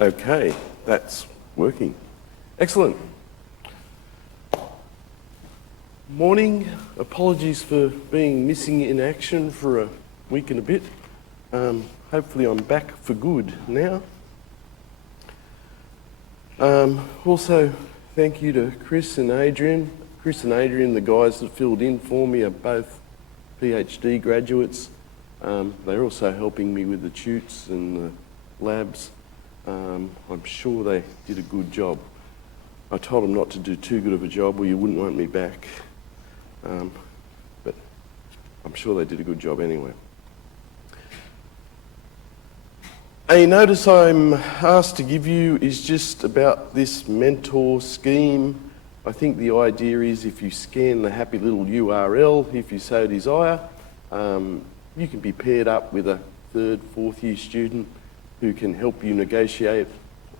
Okay, that's working. Excellent. Morning. Apologies for being missing in action for a week and a bit. Hopefully I'm back for good now. Also, thank you to Chris and Adrian. Chris and Adrian, the guys that filled in for me, are both PhD graduates. They're also helping me with the tutes and the labs. I'm sure they did a good job. I told them not to do too good of a job or you wouldn't want me back. But I'm sure they did a good job anyway. A notice I'm asked to give you is just about this mentor scheme. I think the idea is if you scan the happy little URL, if you so desire, you can be paired up with a third, fourth year student who can help you negotiate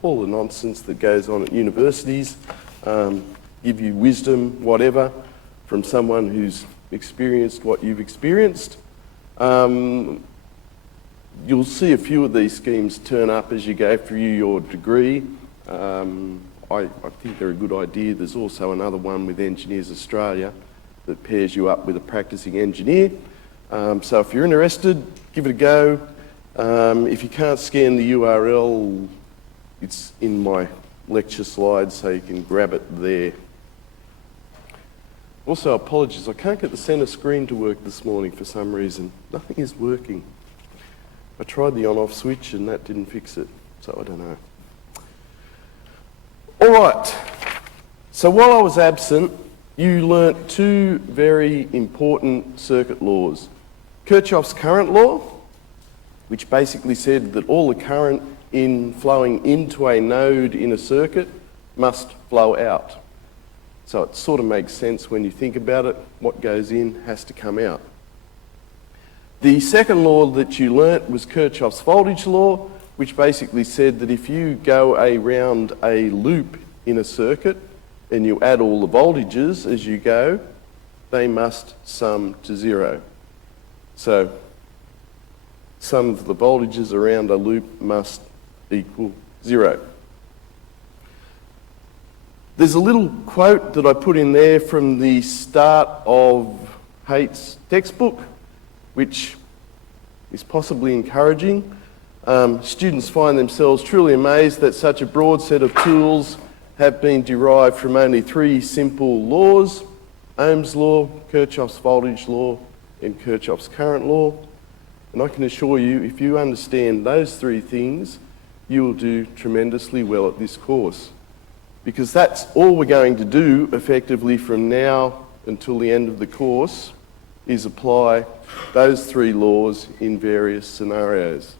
all the nonsense that goes on at universities, give you wisdom, whatever, from someone who's experienced what you've experienced. You'll see a few of these schemes turn up as you go through your degree. I think they're a good idea. There's also another one with Engineers Australia that pairs you up with a practicing engineer. So if you're interested, give it a go. If you can't scan the URL, it's in my lecture slides, so you can grab it there. Also, apologies, I can't get the centre screen to work this morning for some reason. Nothing is working. I tried the on-off switch and that didn't fix it, so I don't know. All right, so while I was absent, you learnt two very important circuit laws. Kirchhoff's current law, which basically said that all the current flowing into a node in a circuit must flow out. So it sort of makes sense when you think about it. What goes in has to come out. The second law that you learnt was Kirchhoff's voltage law, which basically said that if you go around a loop in a circuit and you add all the voltages as you go, they must sum to zero. So sum of the voltages around a loop must equal zero. There's a little quote that I put in there from the start of Haight's textbook, which is possibly encouraging. Students find themselves truly amazed that such a broad set of tools have been derived from only three simple laws: Ohm's law, Kirchhoff's voltage law, and Kirchhoff's current law. And I can assure you, if you understand those three things, you will do tremendously well at this course. Because that's all we're going to do effectively from now until the end of the course, is apply those three laws in various scenarios.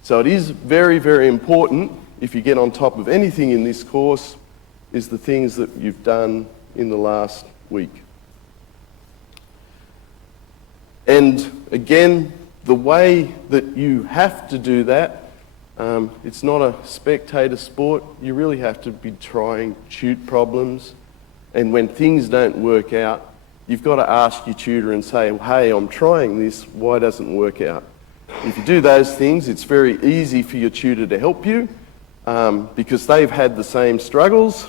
So it is very, very important, if you get on top of anything in this course, is the things that you've done in the last week. And again, the way that you have to do that, it's not a spectator sport. You really have to be trying tute problems. And when things don't work out, you've got to ask your tutor and say, hey, I'm trying this, why doesn't it work out? If you do those things, it's very easy for your tutor to help you because they've had the same struggles.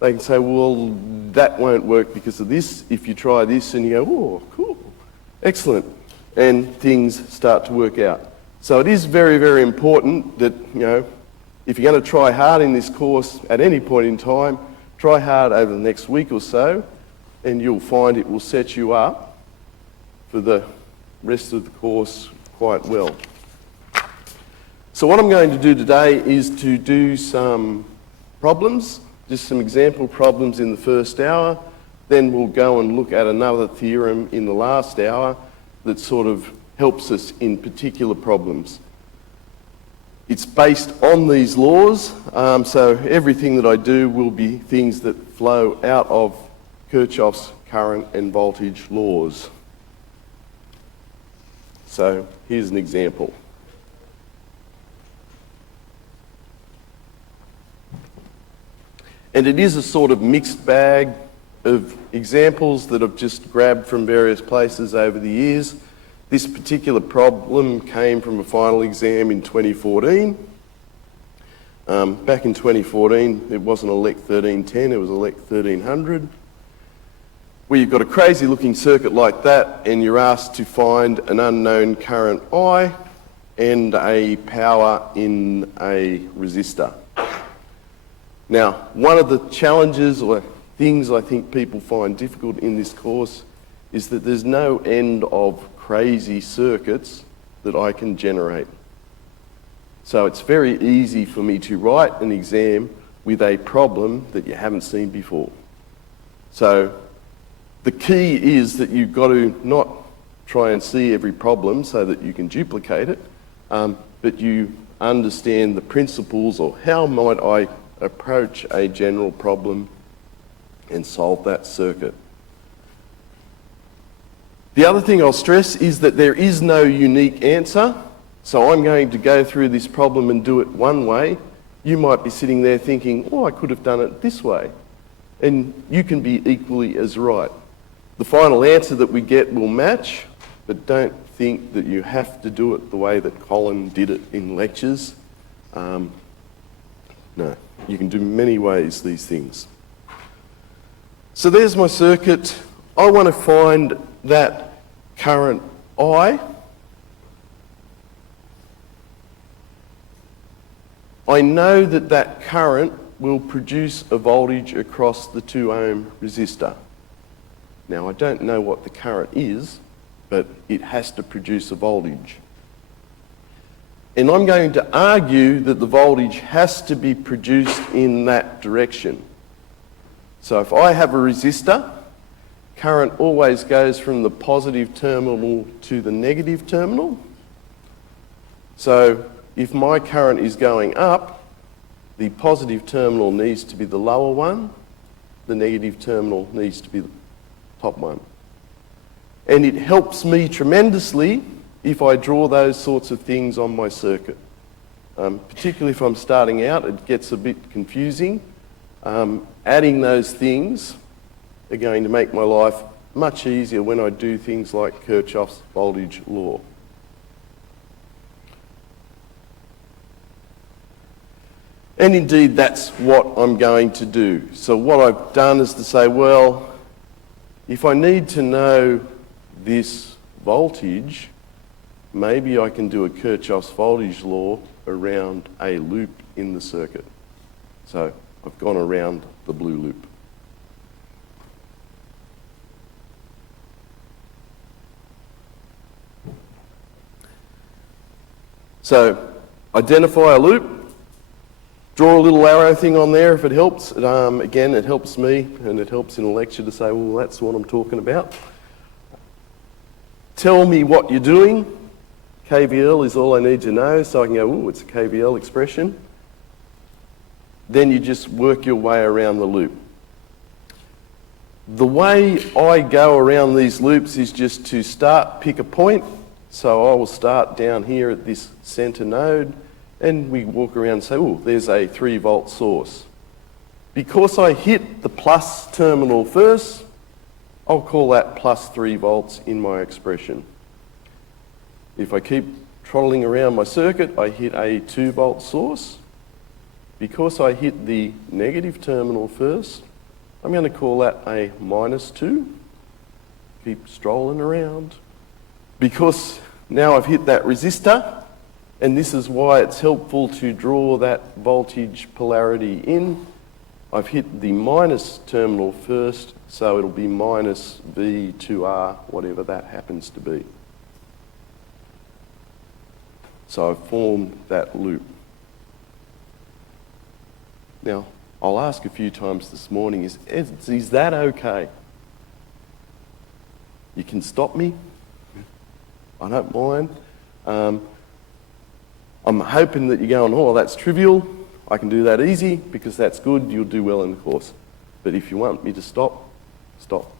They can say, well, that won't work because of this. If you try this, and you go, oh, cool, excellent. And things start to work out. So it is very, very important that, if you're going to try hard in this course at any point in time, try hard over the next week or so, and you'll find it will set you up for the rest of the course quite well. So what I'm going to do today is to do some problems, just some example problems in the first hour. Then we'll go and look at another theorem in the last hour that sort of helps us in particular problems. It's based on these laws, so everything that I do will be things that flow out of Kirchhoff's current and voltage laws. So here's an example. And it is a sort of mixed bag of examples that I've just grabbed from various places over the years. This particular problem came from a final exam in 2014. Back in 2014, it wasn't ELEC1310, it was ELEC1300, where you've got a crazy looking circuit like that and you're asked to find an unknown current I and a power in a resistor. Now, one of the challenges or things I think people find difficult in this course is that there's no end of crazy circuits that I can generate. So it's very easy for me to write an exam with a problem that you haven't seen before. So the key is that you've got to not try and see every problem so that you can duplicate it, but you understand the principles or how might I approach a general problem and solve that circuit. The other thing I'll stress is that there is no unique answer. So I'm going to go through this problem and do it one way. You might be sitting there thinking, oh, I could have done it this way. And you can be equally as right. The final answer that we get will match, but don't think that you have to do it the way that Colin did it in lectures. No, you can do many ways these things. So there's my circuit. I want to find that current I. I know that that current will produce a voltage across the 2 ohm resistor. Now, I don't know what the current is, but it has to produce a voltage. And I'm going to argue that the voltage has to be produced in that direction. So if I have a resistor, current always goes from the positive terminal to the negative terminal. So if my current is going up, the positive terminal needs to be the lower one, the negative terminal needs to be the top one. And it helps me tremendously if I draw those sorts of things on my circuit. Particularly if I'm starting out, it gets a bit confusing. Adding those things are going to make my life much easier when I do things like Kirchhoff's voltage law. And indeed, that's what I'm going to do. So what I've done is to say, well, if I need to know this voltage, maybe I can do a Kirchhoff's voltage law around a loop in the circuit. So I've gone around the blue loop. So identify a loop. Draw a little arrow thing on there if it helps. Again, it helps me and it helps in a lecture to say, well, that's what I'm talking about. Tell me what you're doing. KVL is all I need to know, so I can go, oh, it's a KVL expression. Then you just work your way around the loop. The way I go around these loops is just to pick a point. So I will start down here at this center node, and we walk around and say, oh, there's a 3-volt source. Because I hit the plus terminal first, I'll call that plus 3 volts in my expression. If I keep trotting around my circuit, I hit a 2-volt source. Because I hit the negative terminal first, I'm going to call that a -2. Keep strolling around. Because now I've hit that resistor, and this is why it's helpful to draw that voltage polarity in. I've hit the minus terminal first, so it'll be minus V2R, whatever that happens to be. So I've formed that loop. Now, I'll ask a few times this morning, is that okay? You can stop me. I don't mind. I'm hoping that you're going, oh, that's trivial. I can do that easy because that's good. You'll do well in the course. But if you want me to stop, stop.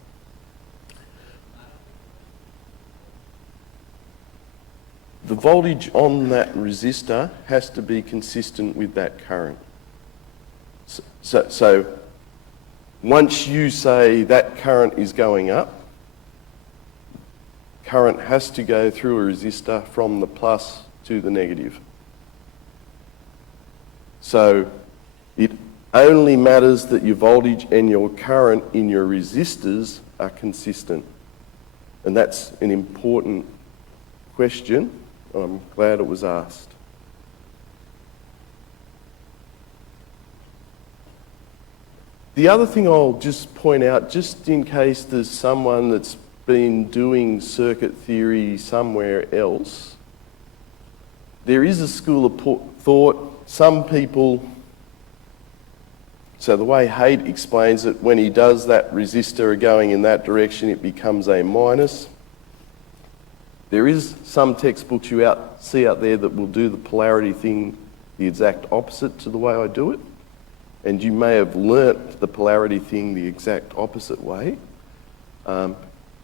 The voltage on that resistor has to be consistent with that current. So once you say that current is going up, current has to go through a resistor from the plus to the negative. So it only matters that your voltage and your current in your resistors are consistent. And that's an important question. I'm glad it was asked. The other thing I'll just point out, just in case there's someone that's been doing circuit theory somewhere else, there is a school of thought. Some people, so the way Haidt explains it, when he does that resistor going in that direction, it becomes a minus. There is some textbooks you see out there that will do the polarity thing the exact opposite to the way I do it. And you may have learnt the polarity thing the exact opposite way.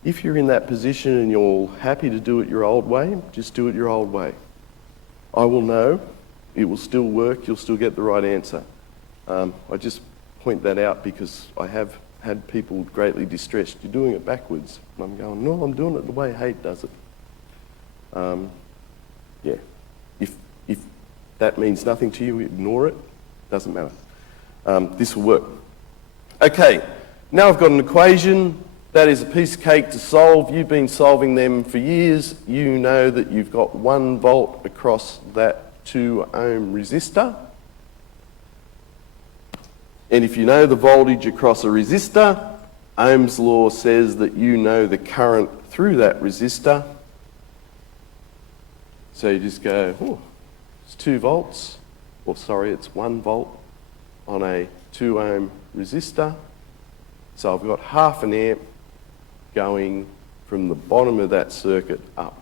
If you're in that position and you're happy to do it your old way, just do it your old way. I will know, it will still work, you'll still get the right answer. I just point that out because I have had people greatly distressed. You're doing it backwards. And I'm going, no, I'm doing it the way Haidt does it. Yeah, if that means nothing to you, ignore it, doesn't matter. This will work. Okay, now I've got an equation. That is a piece of cake to solve. You've been solving them for years. You know that you've got 1 volt across that 2 ohm resistor. And if you know the voltage across a resistor, Ohm's law says that you know the current through that resistor. So you just go, oh, it's 2 volts, or sorry, it's 1 volt on a 2 ohm resistor. So I've got half an amp going from the bottom of that circuit up.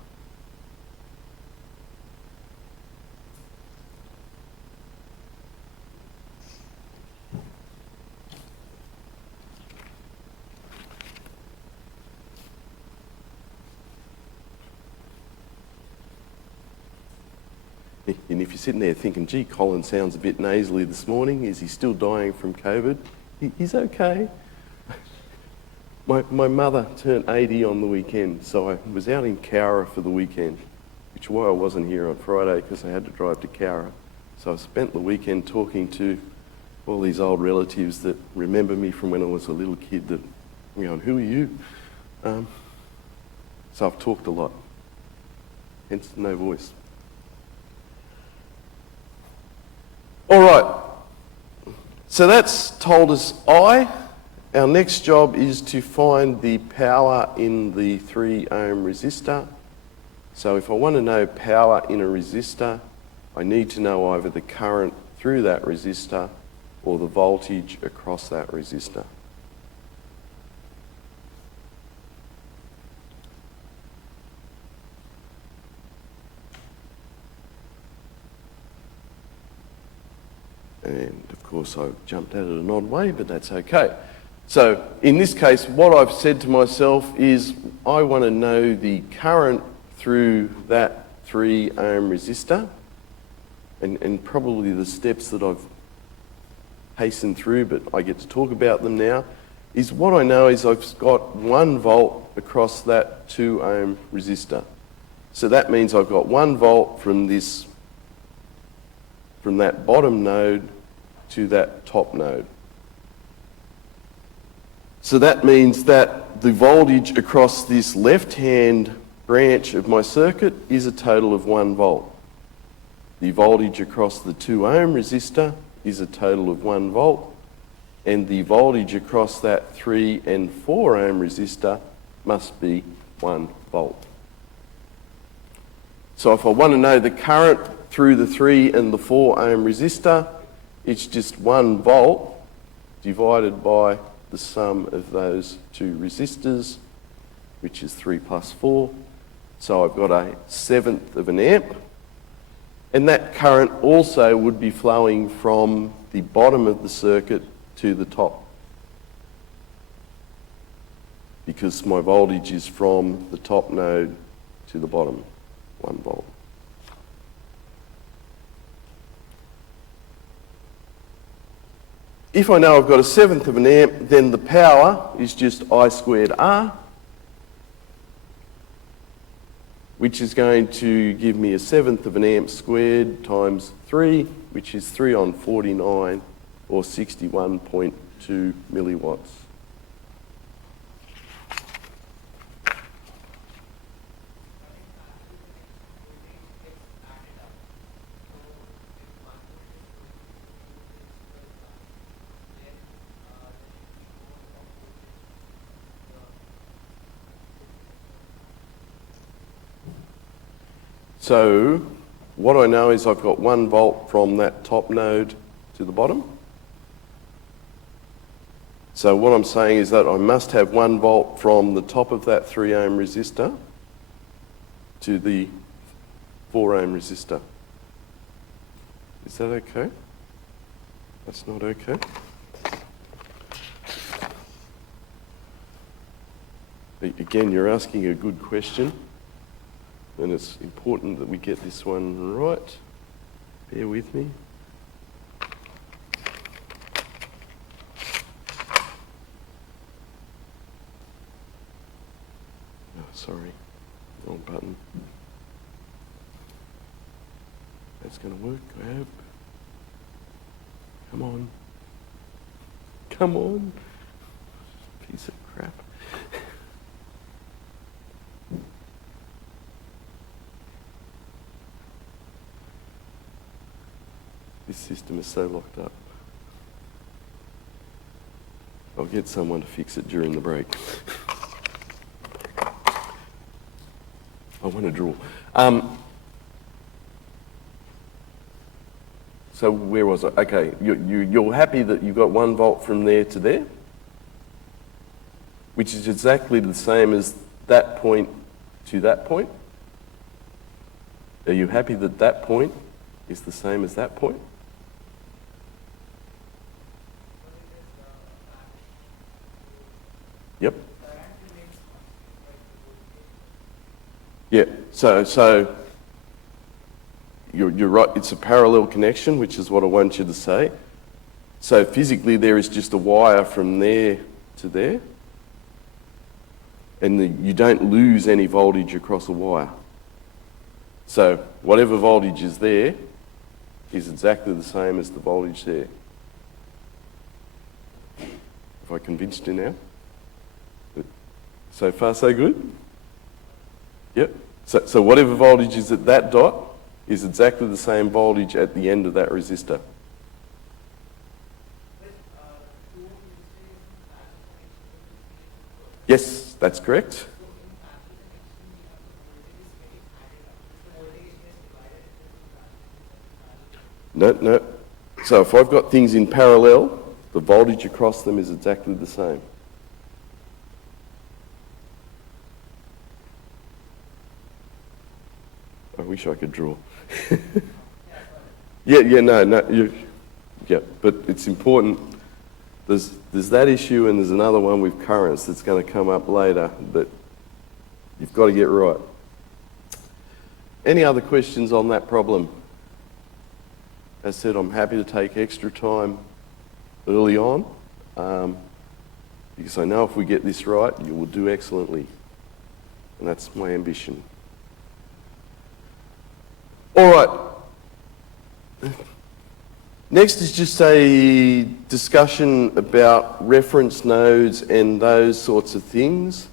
And if you're sitting there thinking, gee, Colin sounds a bit nasally this morning, is he still dying from COVID? He's okay. My mother turned 80 on the weekend, so I was out in Cowra for the weekend, which is why I wasn't here on Friday, because I had to drive to Cowra. So I spent the weekend talking to all these old relatives that remember me from when I was a little kid that, I'm going, who are you? So I've talked a lot, hence no voice. All right, so that's told us I. Our next job is to find the power in the 3 ohm resistor. So if I want to know power in a resistor, I need to know either the current through that resistor or the voltage across that resistor. And of course I jumped at it an odd way, but that's okay. So in this case, what I've said to myself is I want to know the current through that 3 ohm resistor, and probably the steps that I've hastened through, but I get to talk about them now, is what I know is I've got 1 volt across that 2 ohm resistor. So that means I've got 1 volt from that bottom node to that top node. So that means that the voltage across this left-hand branch of my circuit is a total of 1 volt. The voltage across the 2 ohm resistor is a total of 1 volt, and the voltage across that 3 and 4 ohm resistor must be 1 volt. So if I want to know the current through the 3 and the 4 ohm resistor, it's just 1 volt divided by the sum of those 2 resistors, which is 3 plus 4. So I've got a 1/7 of an amp. And that current also would be flowing from the bottom of the circuit to the top, because my voltage is from the top node to the bottom, 1 volt. If I know I've got a 1/7 of an amp, then the power is just I squared R. which is going to give me a 1/7 of an amp squared times 3, which is 3 on 49, or 61.2 milliwatts. So what I know is I've got 1 volt from that top node to the bottom. So what I'm saying is that I must have 1 volt from the top of that 3 ohm resistor to the 4 ohm resistor. Is that okay? That's not okay. Again, you're asking a good question. And it's important that we get this one right. Bear with me. Oh, sorry, wrong button. That's going to work, I hope. Come on. Come on. Piece of crap. This system is so locked up. I'll get someone to fix it during the break. I want to draw. So where was I? Okay, you're happy that you got 1 volt from there to there, which is exactly the same as that point to that point. Are you happy that that point is the same as that point? Yep. Yeah, so you're right, it's a parallel connection, which is what I want you to say. So physically there is just a wire from there to there, and you don't lose any voltage across a wire. So whatever voltage is there is exactly the same as the voltage there. Have I convinced you now? So far, so good? Yep. So whatever voltage is at that dot is exactly the same voltage at the end of that resistor. Yes, that's correct. No. So if I've got things in parallel, the voltage across them is exactly the same. I wish I could draw. But it's important. There's that issue, and there's another one with currents that's going to come up later, but you've got to get right. Any other questions on that problem? As I said, I'm happy to take extra time early on, because I know if we get this right, you will do excellently, and that's my ambition. All right. Next is just a discussion about reference nodes and those sorts of things.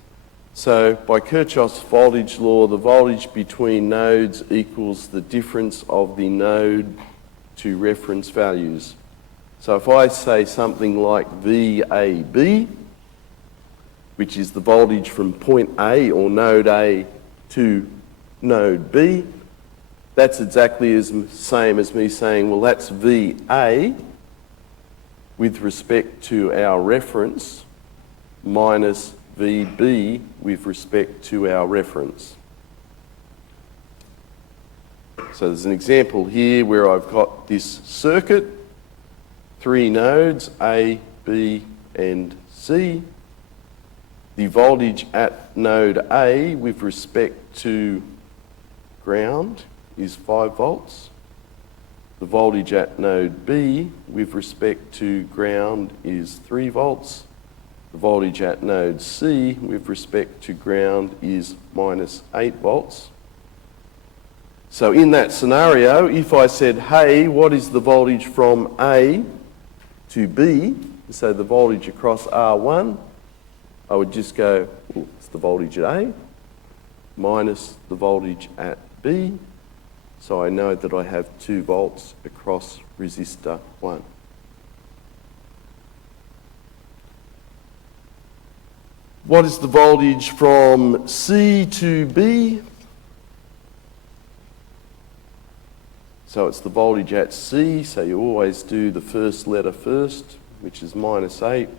So by Kirchhoff's voltage law, the voltage between nodes equals the difference of the node to reference values. So if I say something like VAB, which is the voltage from point A or node A to node B, that's exactly the same as me saying, well, that's VA with respect to our reference minus VB with respect to our reference. So there's an example here where I've got this circuit, 3 nodes, A, B, and C. The voltage at node A with respect to ground is 5 volts. The voltage at node B with respect to ground is 3 volts. The voltage at node C with respect to ground is minus 8 volts. So in that scenario, if I said, hey, what is the voltage from A to B, so the voltage across R1, I would just go, well, it's the voltage at A minus the voltage at B, so I know that I have 2 volts across resistor 1. What is the voltage from C to B? So it's the voltage at C, so you always do the first letter first, which is -8,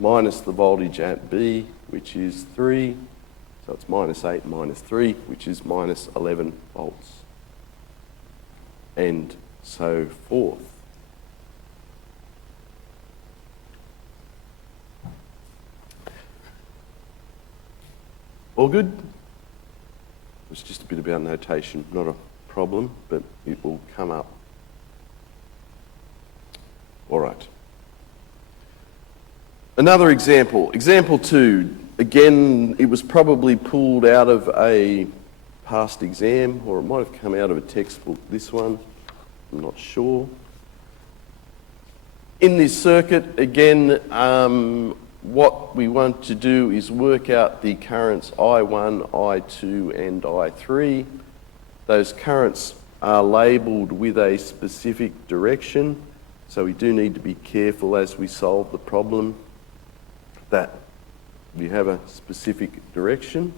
minus the voltage at B, which is 3. So it's -8 minus 3, which is -11 volts. And so forth. All good? It's just a bit about notation, not a problem, but it will come up. All right. Another example, example 2. Again, it was probably pulled out of a past exam, or it might have come out of a textbook, this one, I'm not sure. In this circuit, again, what we want to do is work out the currents I1, I2 and I3. Those currents are labelled with a specific direction, so we do need to be careful as we solve the problem that we have a specific direction.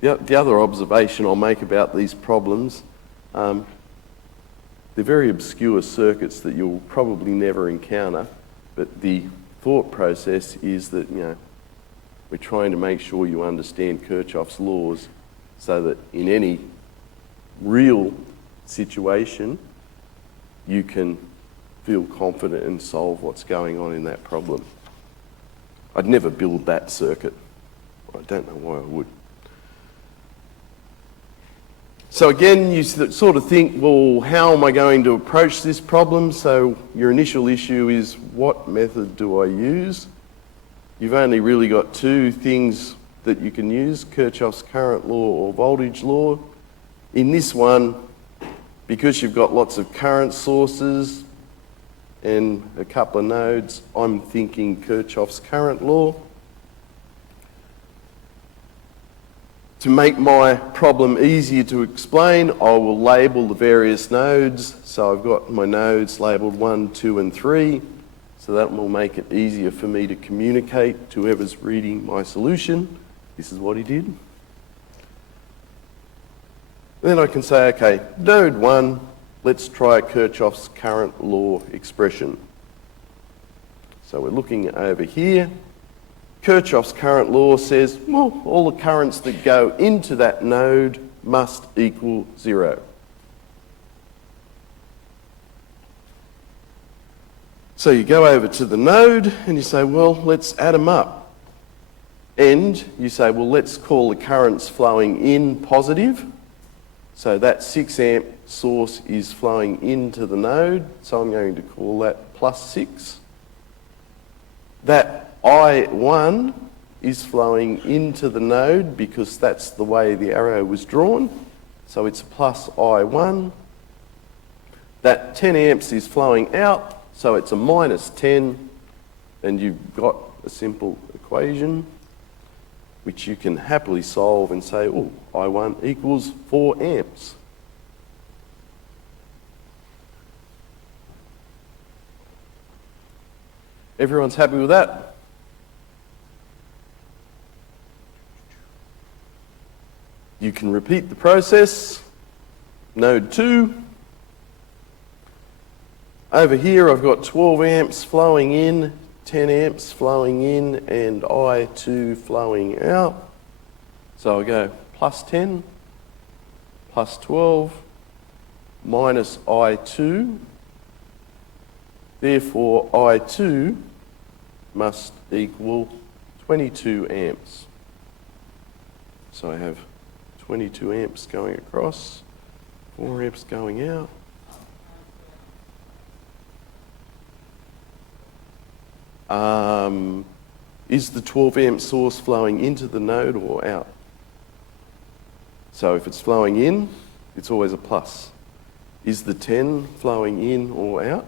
The other observation I'll make about these problems, they're very obscure circuits that you'll probably never encounter, but the thought process is that, we're trying to make sure you understand Kirchhoff's laws so that in any real situation you can feel confident and solve what's going on in that problem. I'd never build that circuit. I don't know why I would. So again, you sort of think, well, how am I going to approach this problem? So your initial issue is, what method do I use? You've only really got 2 things that you can use, Kirchhoff's current law or voltage law. In this one, because you've got lots of current sources and a couple of nodes, I'm thinking Kirchhoff's current law. To make my problem easier to explain, I will label the various nodes. So I've got my nodes labelled 1, 2 and 3. So that will make it easier for me to communicate to whoever's reading my solution. This is what he did. Then I can say, okay, node 1, let's try Kirchhoff's current law expression. So we're looking over here. Kirchhoff's current law says, well, all the currents that go into that node must equal 0. So you go over to the node and you say, well, let's add them up. And you say, well, let's call the currents flowing in positive. So that 6 amp source is flowing into the node, so I'm going to call that +6. That I1 is flowing into the node because that's the way the arrow was drawn, so it's +I1. That 10 amps is flowing out, so it's a -10, and you've got a simple equation which you can happily solve and say, oh, I1 equals 4 amps. Everyone's happy with that? You can repeat the process. Node 2. Over here I've got 12 amps flowing in, 10 amps flowing in, and I2 flowing out. So I go +10, +12, minus I2. Therefore, I2 must equal 22 amps. So I have 22 amps going across, 4 amps going out. Is the 12 amp source flowing into the node or out? So if it's flowing in, it's always a plus. Is the 10 flowing in or out?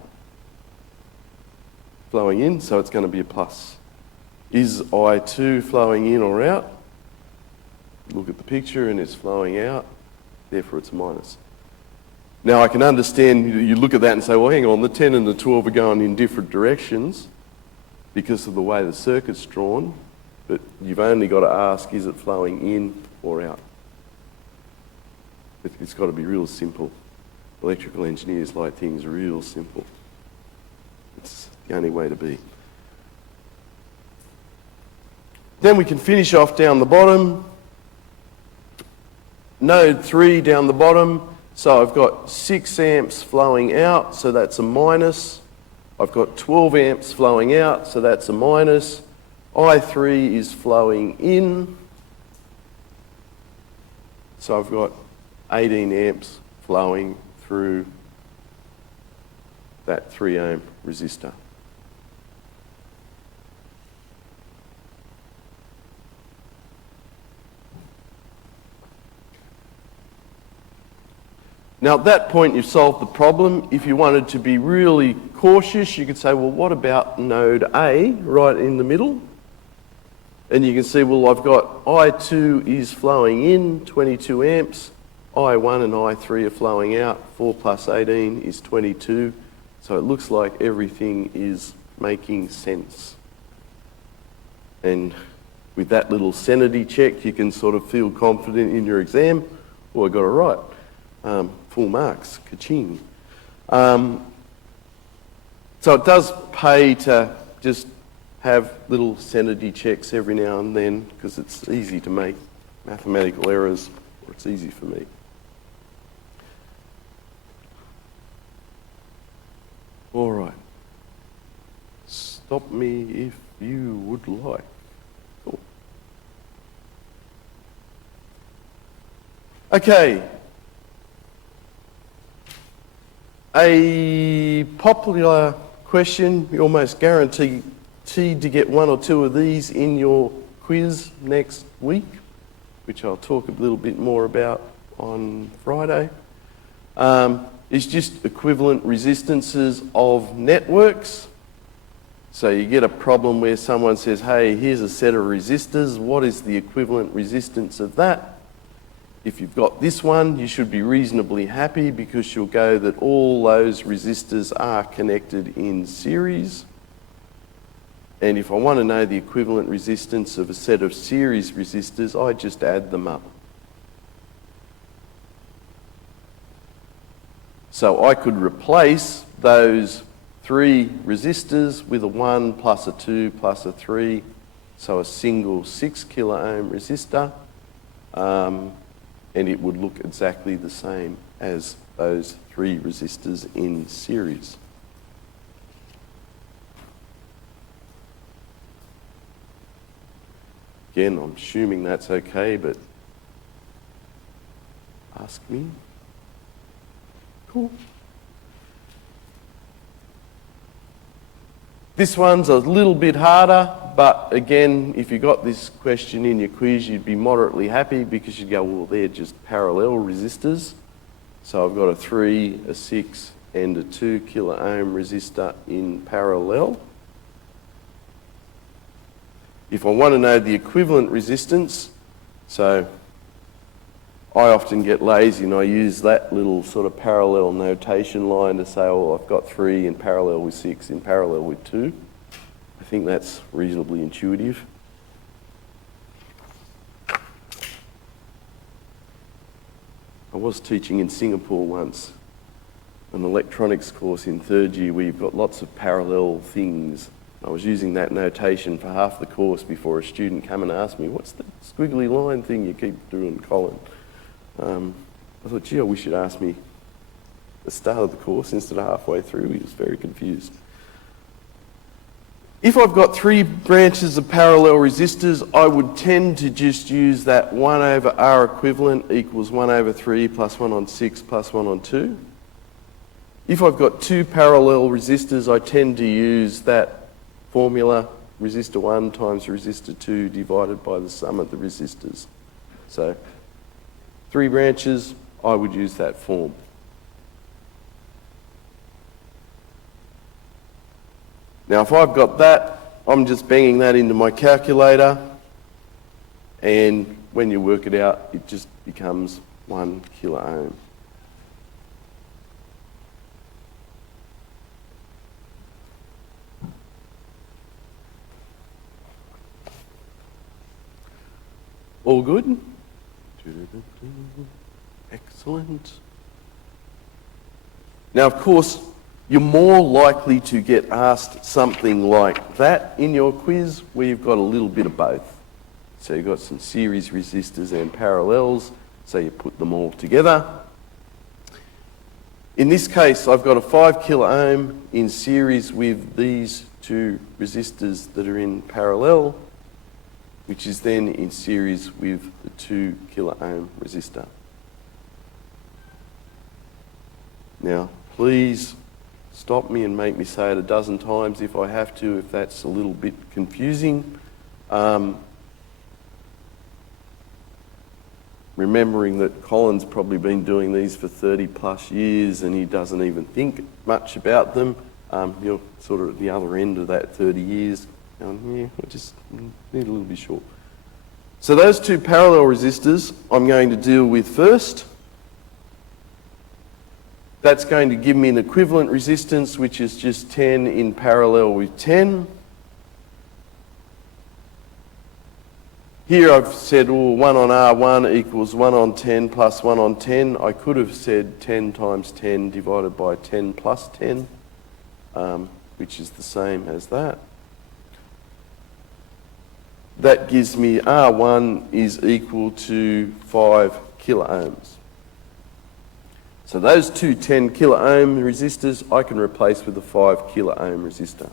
Flowing in, so it's going to be a plus. Is I2 flowing in or out? Look at the picture and it's flowing out, therefore it's a minus. Now I can understand, you look at that and say, well hang on, the 10 and the 12 are going in different directions because of the way the circuit's drawn, but you've only got to ask, is it flowing in or out? It's got to be real simple. Electrical engineers like things real simple. It's the only way to be. Then we can finish off down the bottom. Node 3 down the bottom. So I've got 6 amps flowing out, so that's a minus. I've got 12 amps flowing out, so that's a minus. I3 is flowing in. So I've got 18 amps flowing through that 3 ohm resistor. Now at that point you've solved the problem. If you wanted to be really cautious, you could say, well, what about node A right in the middle? And you can see, well, I've got I2 is flowing in, 22 amps. I1 and I3 are flowing out, 4 plus 18 is 22. So it looks like everything is making sense. And with that little sanity check, you can sort of feel confident in your exam. Oh, I got it right. Full marks, ka-ching. So it does pay to just have little sanity checks every now and then because it's easy to make mathematical errors, or it's easy for me. All right. Stop me if you would like. Cool. Okay. A popular question, you're almost guaranteed to get 1 or 2 of these in your quiz next week, which I'll talk a little bit more about on Friday. Is just equivalent resistances of networks. So you get a problem where someone says, hey, here's a set of resistors, what is the equivalent resistance of that? If you've got this one, you should be reasonably happy because you'll go that all those resistors are connected in series. And if I want to know the equivalent resistance of a set of series resistors, I just add them up. So I could replace those 3 resistors with a 1 plus a 2 plus a 3, so a single 6 kilo ohm resistor. And it would look exactly the same as those 3 resistors in series. Again, I'm assuming that's okay, but ask me. Cool. This one's a little bit harder, but again, if you got this question in your quiz, you'd be moderately happy because you'd go, well, they're just parallel resistors. So I've got a 3, a 6, and a 2 kilo ohm resistor in parallel. If I want to know the equivalent resistance, so I often get lazy and I use that little sort of parallel notation line to say, oh, I've got 3 in parallel with 6 in parallel with 2. I think that's reasonably intuitive. I was teaching in Singapore once, an electronics course in 3rd year where you've got lots of parallel things. I was using that notation for half the course before a student came and asked me, what's the squiggly line thing you keep doing, Colin? I thought, gee, I wish you'd asked me at the start of the course instead of halfway through. He was very confused. If I've got 3 branches of parallel resistors, I would tend to just use that 1 over R equivalent equals 1 over 3 plus 1 on 6 plus 1 on 2. If I've got 2 parallel resistors, I tend to use that formula, resistor 1 times resistor 2 divided by the sum of the resistors. So 3 branches, I would use that form. Now if I've got that, I'm just banging that into my calculator, and when you work it out, it just becomes 1 kilo ohm. All good? Excellent. Now, of course, you're more likely to get asked something like that in your quiz, where you've got a little bit of both. So you've got some series resistors and parallels, so you put them all together. In this case, I've got a 5 kilo ohm in series with these 2 resistors that are in parallel, which is then in series with the 2 kilo ohm resistor. Now, please stop me and make me say it a dozen times if I have to, if that's a little bit confusing. Remembering that Colin's probably been doing these for 30 plus years and he doesn't even think much about them. You're sort of at the other end of that 30 years. Yeah, I just need a little bit short. So those 2 parallel resistors I'm going to deal with first. That's going to give me an equivalent resistance, which is just 10 in parallel with 10. Here I've said, well, 1 on R1 equals 1 on 10 plus 1 on 10. I could have said 10 times 10 divided by 10 plus 10, which is the same as that. That gives me R1 is equal to 5 kilo ohms. So those 2 10 kilo ohm resistors I can replace with a 5 kilo ohm resistor.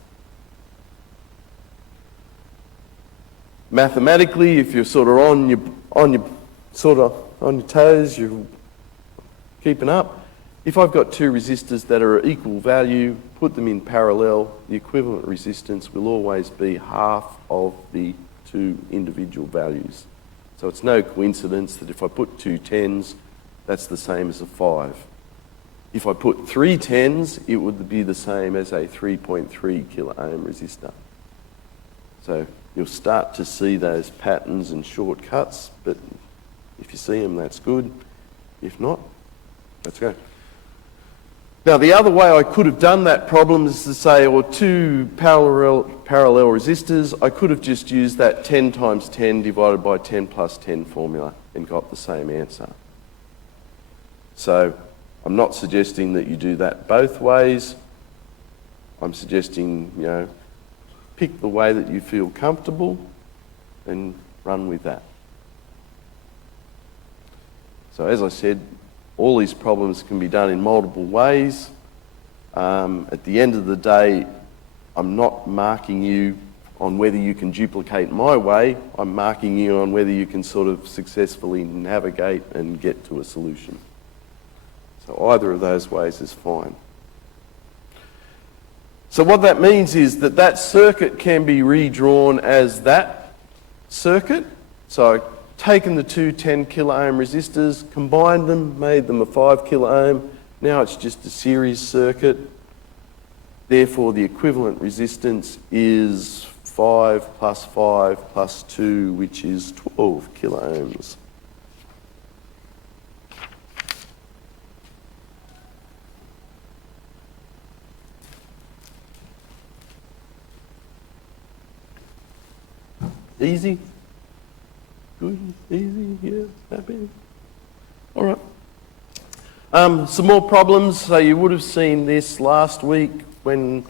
Mathematically, if you're sort of on your toes, you're keeping up. If I've got 2 resistors that are equal value, put them in parallel, the equivalent resistance will always be half of the 2 individual values. So it's no coincidence that if I put 2 10s, that's the same as a 5. If I put 3 10s, it would be the same as a 3.3 kilo ohm resistor. So you'll start to see those patterns and shortcuts, but if you see them, that's good. If not, let's go. Now, the other way I could have done that problem is to say, or 2 parallel resistors, I could have just used that 10 times 10 divided by 10 plus 10 formula and got the same answer. So I'm not suggesting that you do that both ways. I'm suggesting, pick the way that you feel comfortable and run with that. So as I said, all these problems can be done in multiple ways. At the end of the day, I'm not marking you on whether you can duplicate my way. I'm marking you on whether you can sort of successfully navigate and get to a solution. So either of those ways is fine. So what that means is that that circuit can be redrawn as that circuit. So I've taken the 2 10 kilo ohm resistors, combined them, made them a 5 kilo ohm. Now it's just a series circuit. Therefore, the equivalent resistance is 5 plus 5 plus 2, which is 12 kilo ohms. Easy? Good? Easy? Yeah? Happy? All right. Some more problems. So you would have seen this last week when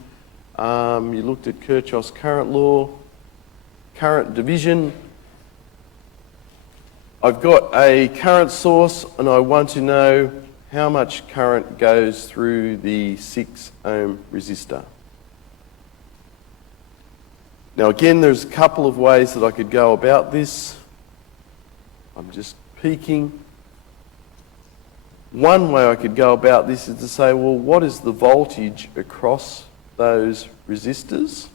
you looked at Kirchhoff's current law, current division. I've got a current source and I want to know how much current goes through the 6 ohm resistor. Now again, there's a couple of ways that I could go about this. I'm just peeking. One way I could go about this is to say, well, what is the voltage across those resistors?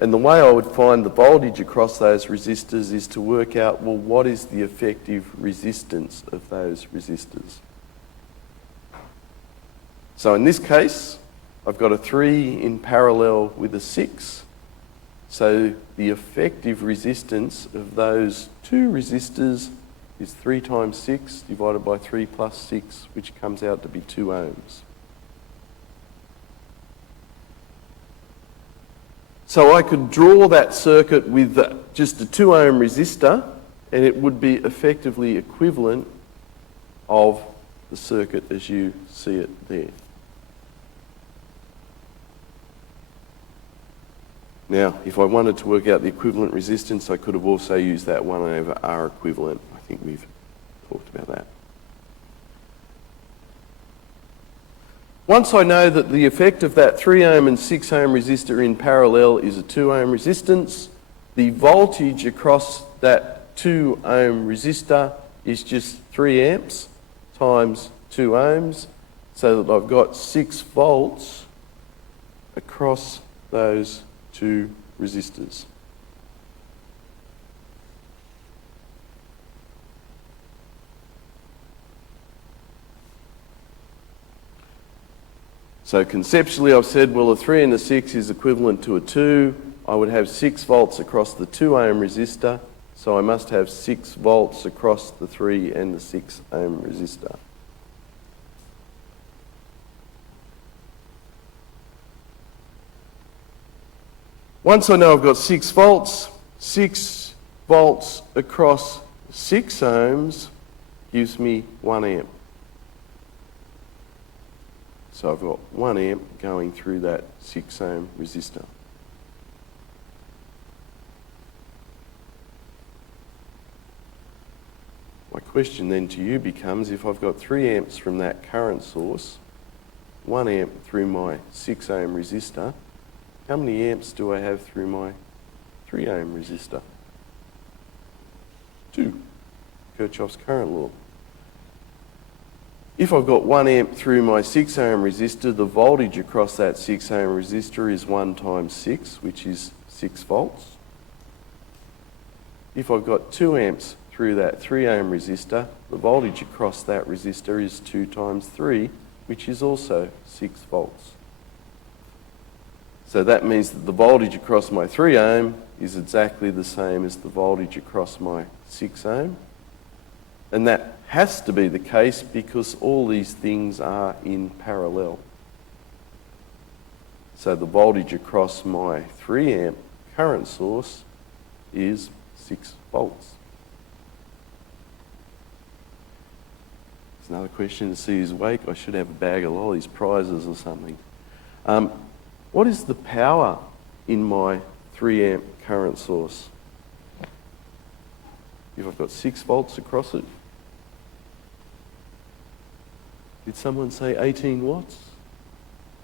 And the way I would find the voltage across those resistors is to work out, well, what is the effective resistance of those resistors? So in this case, I've got a 3 in parallel with a 6. So the effective resistance of those two resistors is 3 times 6 divided by 3 plus 6, which comes out to be 2 ohms. So I could draw that circuit with just a 2 ohm resistor, and it would be effectively equivalent of the circuit as you see it there. Now, if I wanted to work out the equivalent resistance, I could have also used that 1 over R equivalent. I think we've talked about that. Once I know that the effect of that 3 ohm and 6 ohm resistor in parallel is a 2 ohm resistance, the voltage across that 2 ohm resistor is just 3 amps times 2 ohms, so that I've got 6 volts across those 2 resistors. So conceptually I've said, well, a 3 and a 6 is equivalent to a 2. I would have 6 volts across the 2 ohm resistor, so I must have 6 volts across the 3 and the 6 ohm resistor. Once I know I've got 6 volts across 6 ohms gives me 1 amp. So I've got 1 amp going through that 6 ohm resistor. My question then to you becomes, if I've got 3 amps from that current source, 1 amp through my 6 ohm resistor, how many amps do I have through my 3 ohm resistor? 2. Kirchhoff's current law. If I've got 1 amp through my 6 ohm resistor, the voltage across that 6 ohm resistor is 1 times 6, which is 6 volts. If I've got 2 amps through that 3 ohm resistor, the voltage across that resistor is 2 times 3, which is also 6 volts. So that means that the voltage across my 3 ohm is exactly the same as the voltage across my 6 ohm. And that has to be the case because all these things are in parallel. So the voltage across my 3 amp current source is 6 volts. There's another question to see who's awake. I should have a bag of lollies, prizes or something. What is the power in my 3 amp current source? If I've got 6 volts across it. Did someone say 18 watts?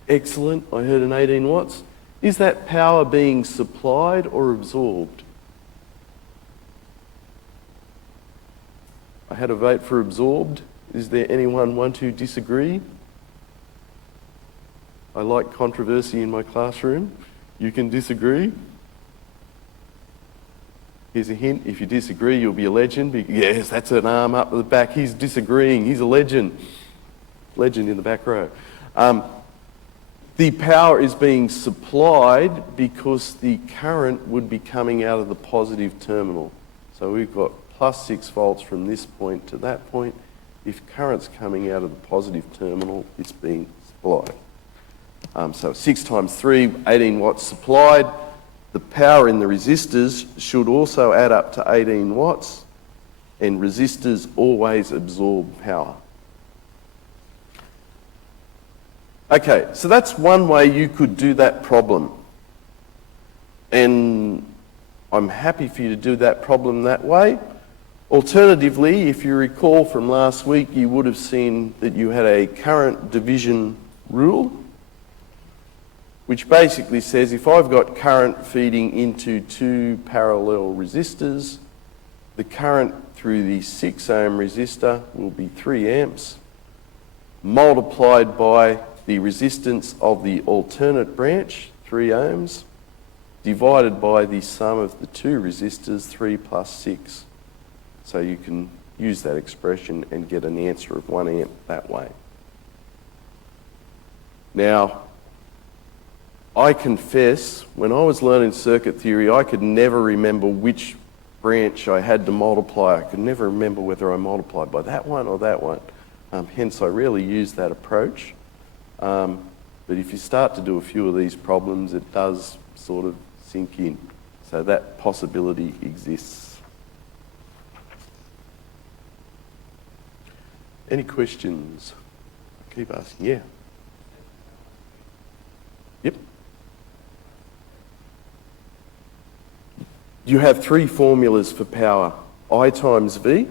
Excellent, I heard an 18 watts. Is that power being supplied or absorbed? I had a vote for absorbed. Is there anyone want to disagree? I like controversy in my classroom. You can disagree. Here's a hint, if you disagree, you'll be a legend. Yes, that's an arm up at the back. He's disagreeing, he's a legend. Legend in the back row. The power is being supplied because the current would be coming out of the positive terminal. So we've got plus 6 volts from this point to that point. If current's coming out of the positive terminal, it's being supplied. So 6 times 3, 18 watts supplied. The power in the resistors should also add up to 18 watts, and resistors always absorb power. Okay, so that's one way you could do that problem. And I'm happy for you to do that problem that way. Alternatively, if you recall from last week, you would have seen that you had a current division rule, which basically says if I've got current feeding into 2 parallel resistors, the current through the 6 ohm resistor will be 3 amps multiplied by the resistance of the alternate branch, 3 ohms, divided by the sum of the two resistors, 3 plus 6. So you can use that expression and get an answer of 1 amp that way. Now, I confess, when I was learning circuit theory, I could never remember which branch I had to multiply. I could never remember whether I multiplied by that one or that one. Hence, I rarely use that approach. But if you start to do a few of these problems, it does sort of sink in. So that possibility exists. Any questions? Keep asking. Yeah. Yep. You have three formulas for power. I times V,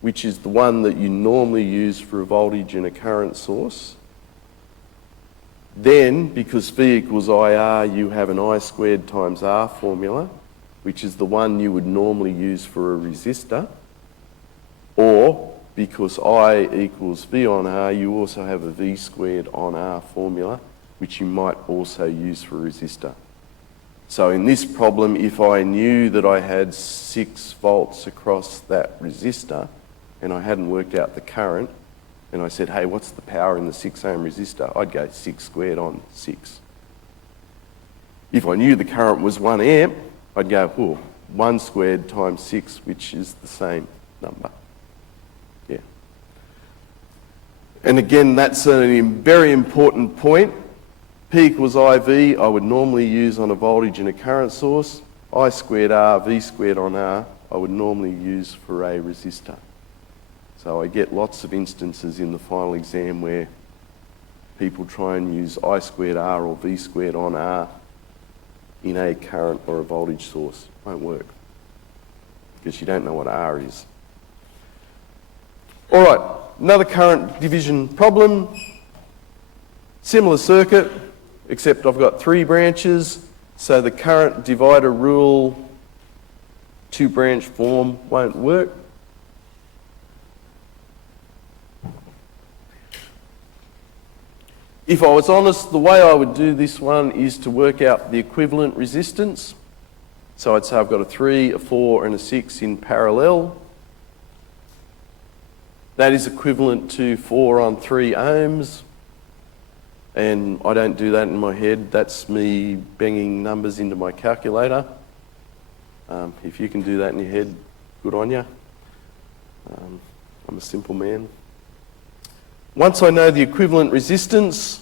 which is the one that you normally use for a voltage and a current source. Then, because V equals IR, you have an I squared times R formula, which is the one you would normally use for a resistor. Or, because I equals V on R, you also have a V squared on R formula, which you might also use for a resistor. So in this problem, if I knew that I had 6 volts across that resistor, and I hadn't worked out the current, and I said, hey, what's the power in the 6 ohm resistor? I'd go 6 squared on 6. If I knew the current was 1 amp, I'd go, 1 squared times 6, which is the same number. Yeah. And again, that's a very important point. P equals IV, I would normally use on a voltage and a current source. I squared R, V squared on R, I would normally use for a resistor. So I get lots of instances in the final exam where people try and use I squared R or V squared on R in a current or a voltage source. Won't work, because you don't know what R is. All right, another current division problem. Similar circuit, except I've got 3 branches, so the current divider rule, 2-branch form won't work. If I was honest, the way I would do this one is to work out the equivalent resistance. So I'd say I've got a 3, a 4, and a 6 in parallel. That is equivalent to 4 on 3 ohms. And I don't do that in my head. That's me banging numbers into my calculator. If you can do that in your head, good on you. I'm a simple man. Once I know the equivalent resistance,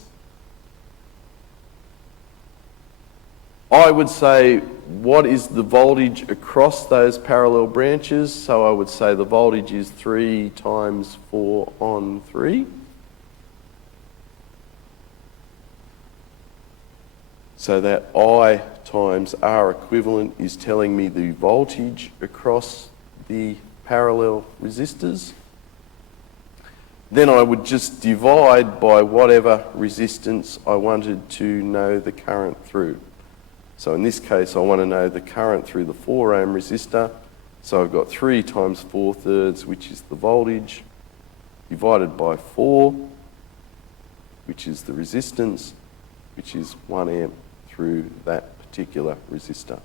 I would say, what is the voltage across those parallel branches? So I would say the voltage is 3 times 4 on 3. So that I times R equivalent is telling me the voltage across the parallel resistors. Then I would just divide by whatever resistance I wanted to know the current through. So in this case, I want to know the current through the 4 ohm resistor. So I've got 3 times 4/3, which is the voltage, divided by 4, which is the resistance, which is 1 amp through that particular resistor.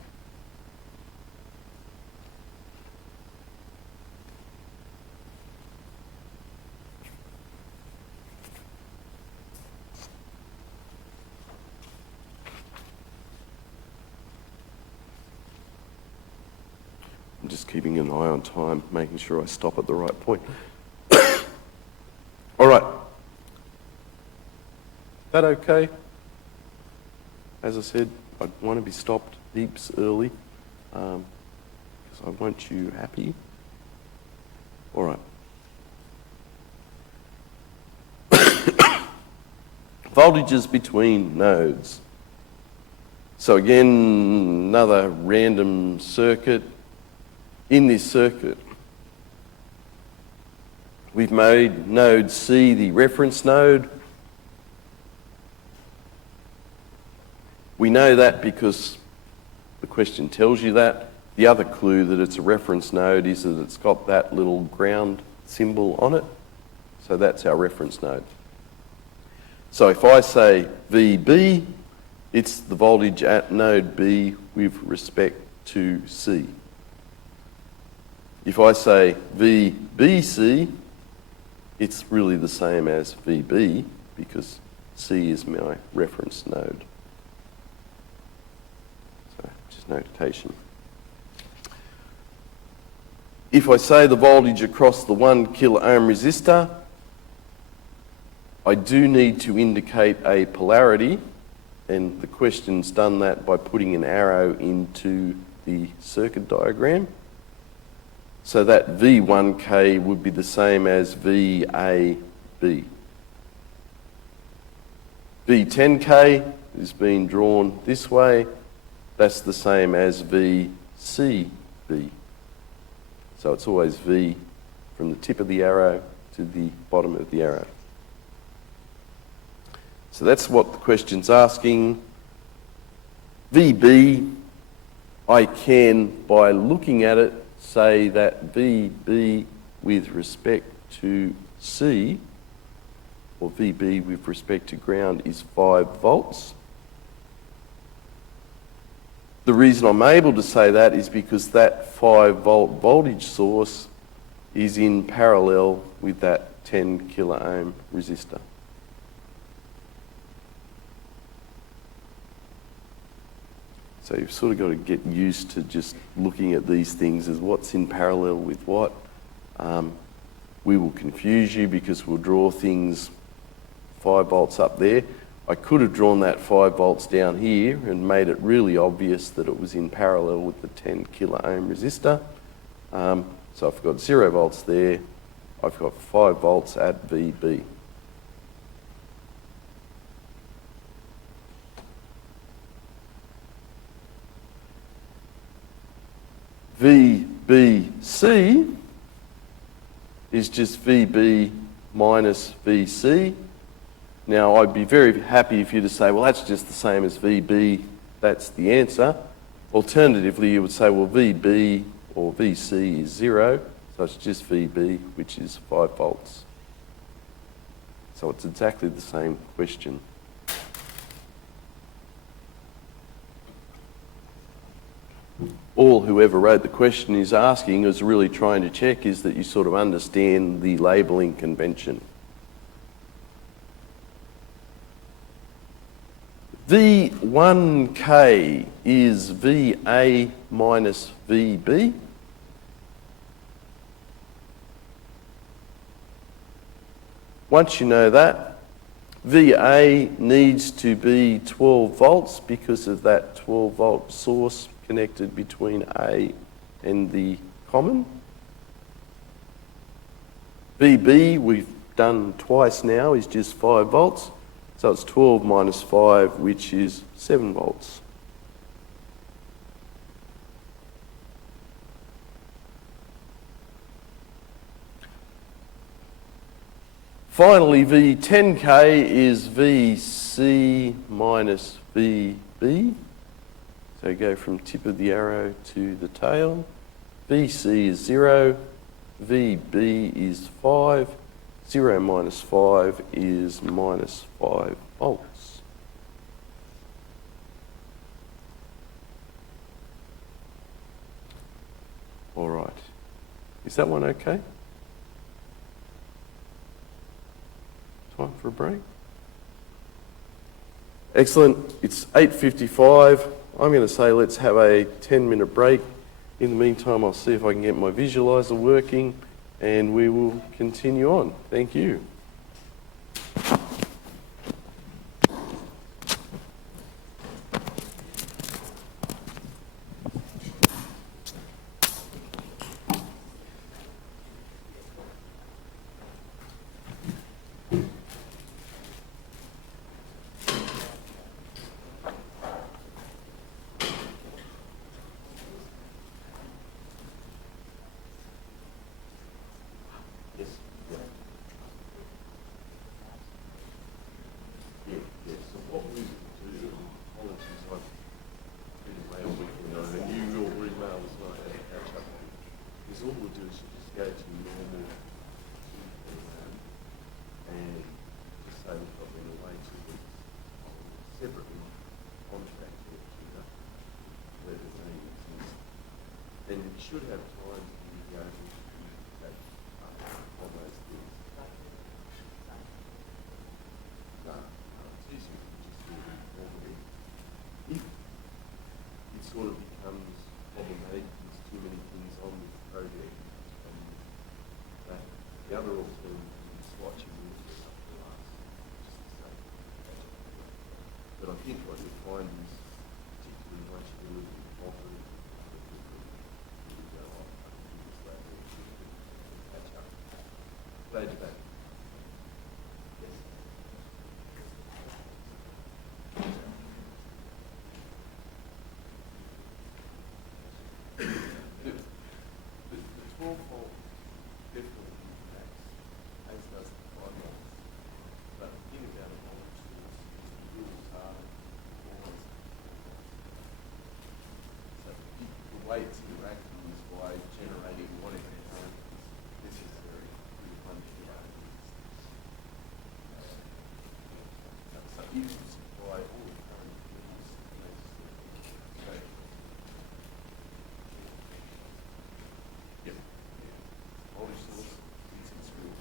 I'm just keeping an eye on time, making sure I stop at the right point. All right. That okay? As I said, I want to be stopped heaps early, because I want you happy. All right. Voltages between nodes. So again, another random circuit. In this circuit, we've made node C the reference node. We know that because the question tells you that. The other clue that it's a reference node is that it's got that little ground symbol on it. So that's our reference node. So if I say VB, It's the voltage at node B with respect to C. If I say VBC, it's really the same as VB because C is my reference node. So just notation. If I say the voltage across the 1 kilo ohm resistor, I do need to indicate a polarity, and the question's done that by putting an arrow into the circuit diagram. So that V1K would be the same as VAB. V10K is being drawn this way. That's the same as VCB. So it's always V from the tip of the arrow to the bottom of the arrow. So that's what the question's asking. VB, I can, by looking at it, say that VB with respect to C, or VB with respect to ground, is 5 volts. The reason I'm able to say that is because that 5 volt voltage source is in parallel with that 10 kilo ohm resistor. So you've sort of got to get used to just looking at these things as what's in parallel with what. We will confuse you because we'll draw things 5 volts up there. I could have drawn that 5 volts down here and made it really obvious that it was in parallel with the 10 kilo ohm resistor. So I've got 0 volts there. I've got 5 volts at VB. VBC is just VB minus VC. Now, I'd be very happy if you to say, well, that's just the same as VB, that's the answer. Alternatively, you would say, well, VB or VC is 0, so it's just VB, which is 5 volts. So it's exactly the same question. All whoever wrote the question is asking, is really trying to check, is that you sort of understand the labelling convention. V1K is VA minus VB. Once you know that, VA needs to be 12 volts because of that 12 volt source connected between A and the common. VB, we've done twice now, is just 5 volts. So it's 12 minus 5, which is 7 volts. Finally, V10K is VC minus VB. So go from tip of the arrow to the tail. VC is 0, VB is 5. 0 minus 5 is minus 5 volts. All right. Is that one okay? Time for a break? Excellent. It's 8:55. I'm going to say let's have a 10-minute break. In the meantime, I'll see if I can get my visualizer working, and we will continue on. Thank you. All we'll do is just go to normal and just say we've got them away 2 weeks separately then you should have time to be able to take on those things. No, it's easier to just do it normally. If it sort of becomes problematic, there's too many things on this project, and the other alternative is swatching with it up to last, just the same. But I think what you'll find is, particularly once you get a little bit confident, you go, oh, I can do this later, and catch up. Glad you're back. Yes. The 12-volt definitely impacts, as does the 5-volt. But the thing about a knowledge source is the rules are always. So the way it's interacting is by generating whatever current is necessary to run the so if you supply all the current necessary, so yep, voltage source is its real.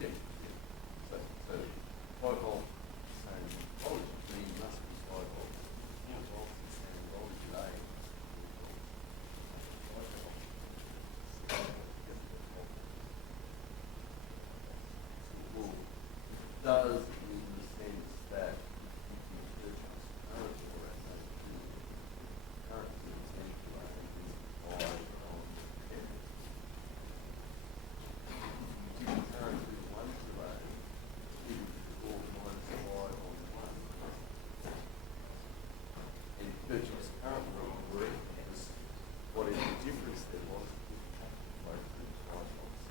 Yeah. So 5-volt is saying voltage B must be 5 volts. 4 volts is saying voltage A. Well, it does in the sense that if you purchase current or at current to the 10 to A is applied on 10. If you give current to 1 to A, you will 4 minus 5 on 1. And you purchase current will work because whatever the difference there was, it would flow through 5 volts.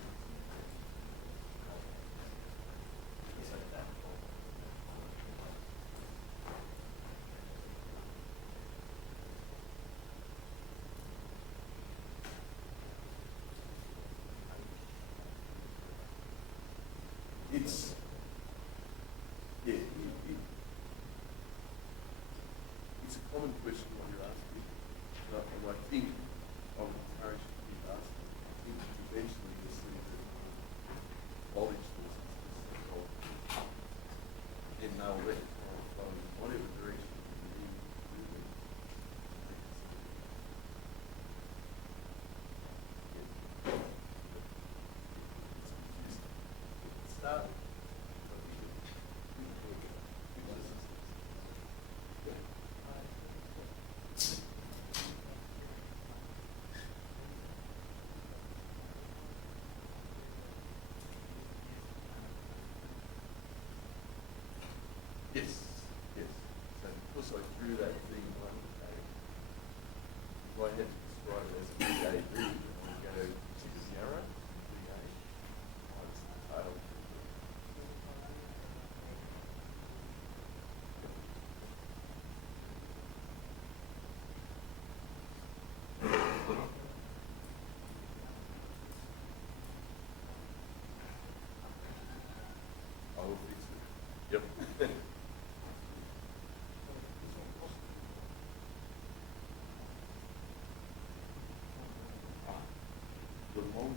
It's, yeah, it's a common question what you're asking, and I think I would encourage you to keep asking. I think eventually you'll see that voltage sources is solved, and they'll let the current flow in whatever direction you need to move. Start. Yes, yes. So because I drew that V1 tag, if I had to describe it as a VAV, I would go 6-0, VA, minus the tail. I will fix it. Yep. The long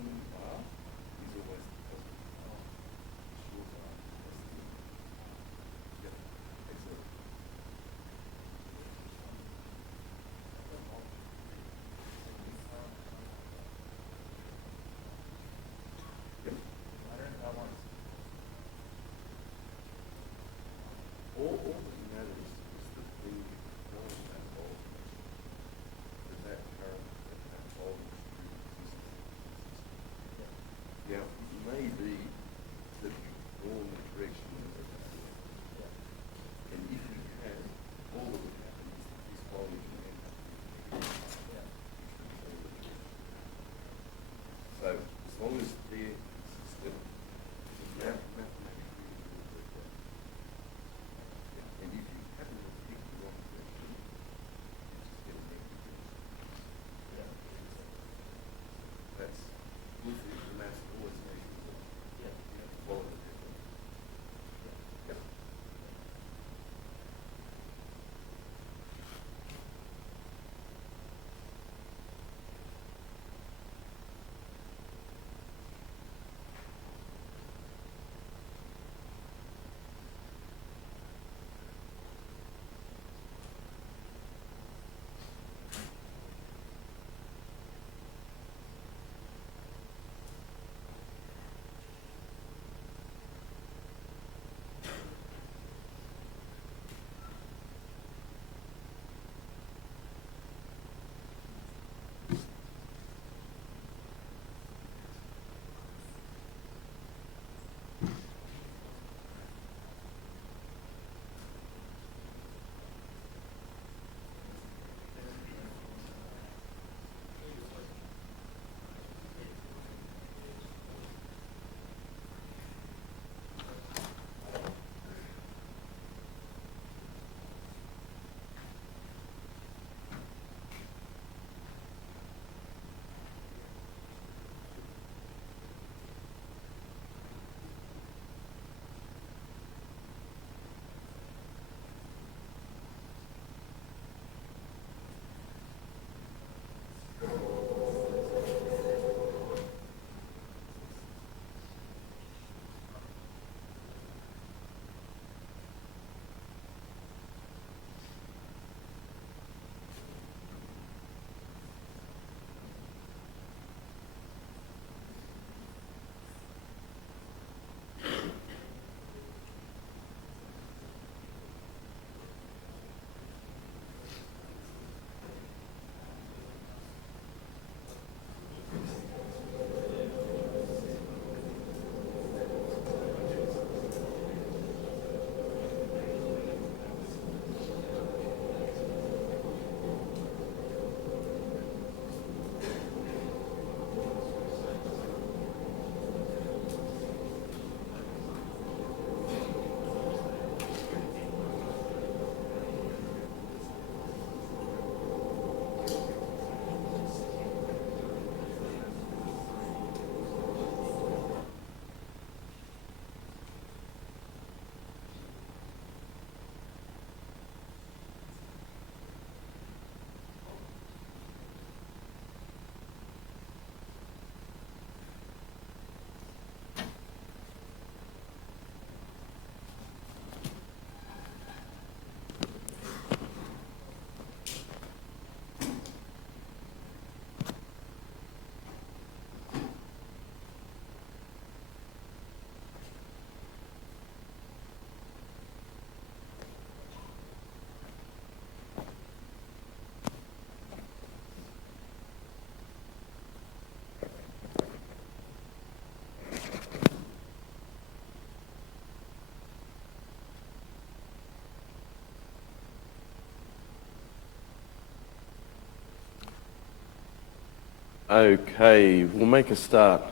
Okay, we'll make a start.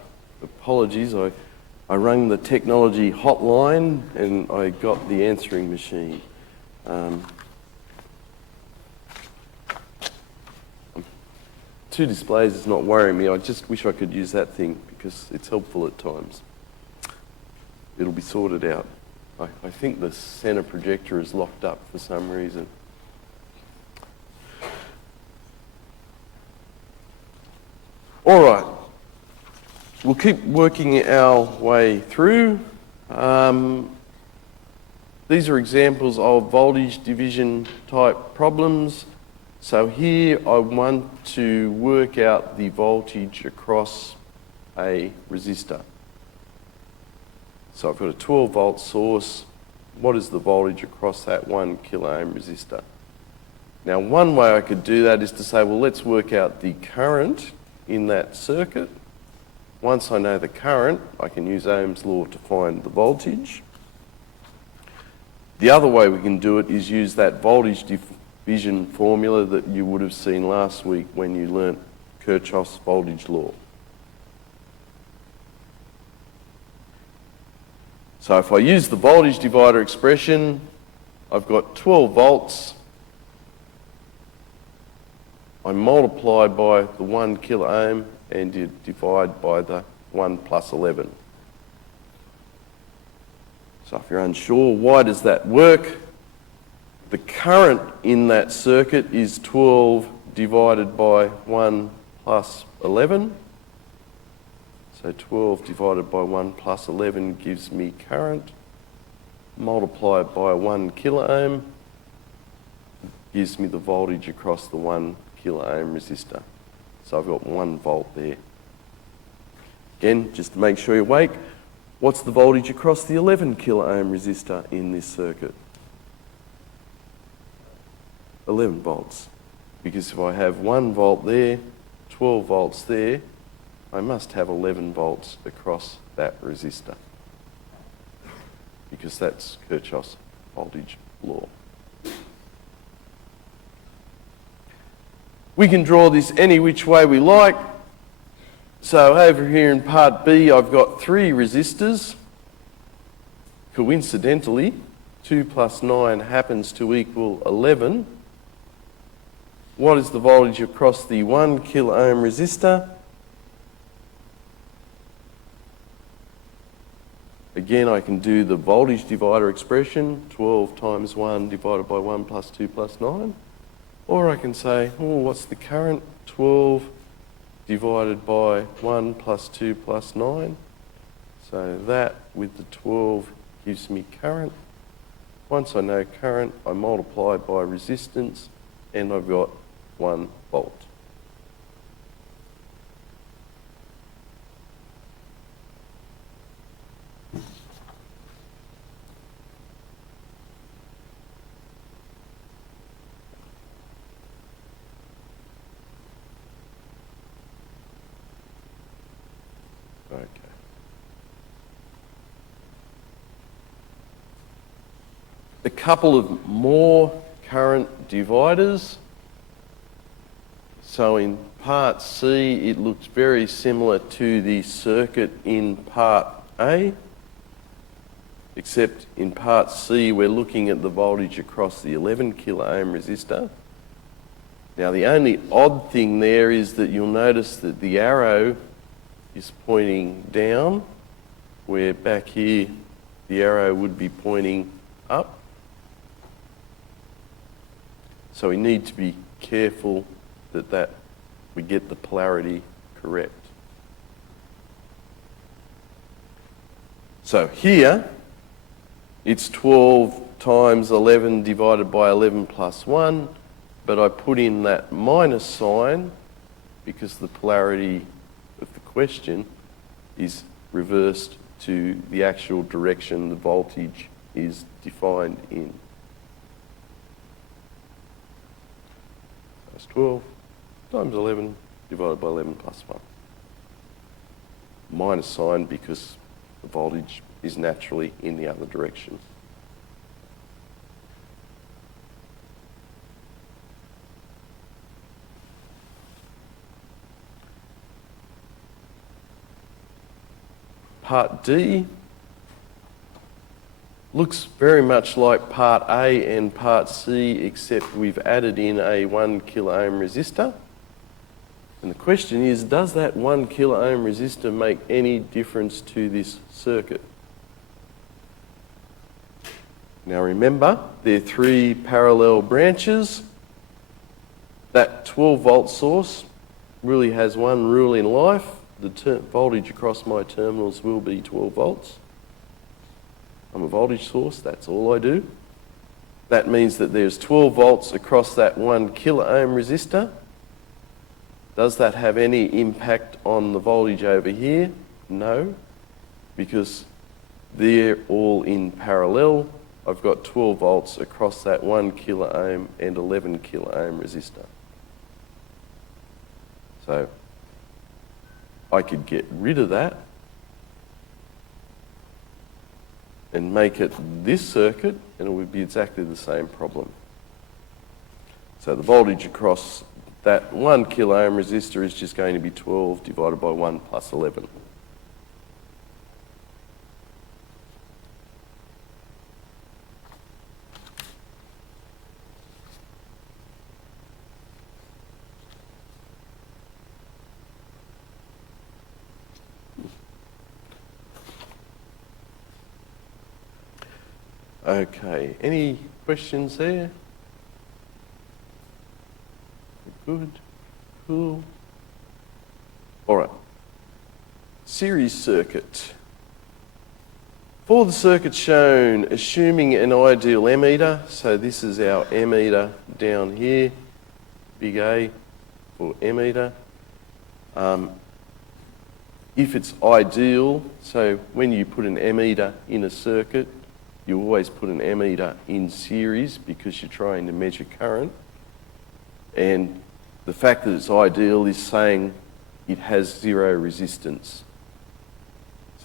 Apologies, I rang the technology hotline and I got the answering machine. Two displays is not worrying me. I just wish I could use that thing because it's helpful at times. It'll be sorted out. I think the center projector is locked up for some reason. All right, we'll keep working our way through. These are examples of voltage division type problems. So here I want to work out the voltage across a resistor. So I've got a 12 volt source. What is the voltage across that 1 kilo ohm resistor? Now one way I could do that is to say, well, let's work out the current in that circuit. Once I know the current, I can use Ohm's law to find the voltage. The other way we can do it is use that voltage division formula that you would have seen last week when you learnt Kirchhoff's voltage law. So if I use the voltage divider expression, I've got 12 volts. I multiply by the 1 kilo ohm and you divide by the 1 plus 11. So if you're unsure, why does that work? The current in that circuit is 12 divided by 1 plus 11. So 12 divided by 1 plus 11 gives me current. Multiply it by 1 kilo ohm gives me the voltage across the 1 kilo ohm resistor. So I've got 1 volt there. Again, just to make sure you're awake, what's the voltage across the 11 kilo ohm resistor in this circuit? 11 volts. Because if I have 1 volt there, 12 volts there, I must have 11 volts across that resistor. Because that's Kirchhoff's voltage law. We can draw this any which way we like. So over here in part B, I've got 3 resistors. Coincidentally, 2 plus 9 happens to equal 11. What is the voltage across the 1 kilo ohm resistor? Again, I can do the voltage divider expression, 12 times 1 divided by 1 plus 2 plus 9. Or I can say, oh, what's the current? 12 divided by 1 plus 2 plus 9. So that with the 12 gives me current. Once I know current, I multiply by resistance and I've got 1 volt. Okay. A couple of more current dividers. So in part C, it looks very similar to the circuit in part A, except in part C, we're looking at the voltage across the 11 kilo ohm resistor. Now the only odd thing there is that you'll notice that the arrow is pointing down, where back here the arrow would be pointing up. So we need to be careful that we get the polarity correct. So here, it's 12 times 11 divided by 11 plus 1, but I put in that minus sign because the polarity of the question is reversed to the actual direction the voltage is defined in. That's 12 times 11 divided by 11 plus 1. Minus sign because the voltage is naturally in the other direction. part D looks very much like part A and part C, except we've added in a 1 kilo ohm resistor. And the question is, does that 1 kilo ohm resistor make any difference to this circuit? Now remember, there are 3 parallel branches. That 12 volt source really has one rule in life. The voltage across my terminals will be 12 volts. I'm a voltage source, that's all I do. That means that there's 12 volts across that 1 kilo ohm resistor. Does that have any impact on the voltage over here? No, because they're all in parallel. I've got 12 volts across that 1 kilo ohm and 11 kilo ohm resistor. So I could get rid of that and make it this circuit, and it would be exactly the same problem. So the voltage across that 1 kilo ohm resistor is just going to be 12 divided by 1 plus 11. Okay, any questions there? Good, cool. All right, series circuit. For the circuit shown, assuming an ideal ammeter, so this is our ammeter down here, big A for ammeter. If it's ideal, so when you put an ammeter in a circuit, you always put an ammeter in series because you're trying to measure current. And the fact that it's ideal is saying it has 0 resistance.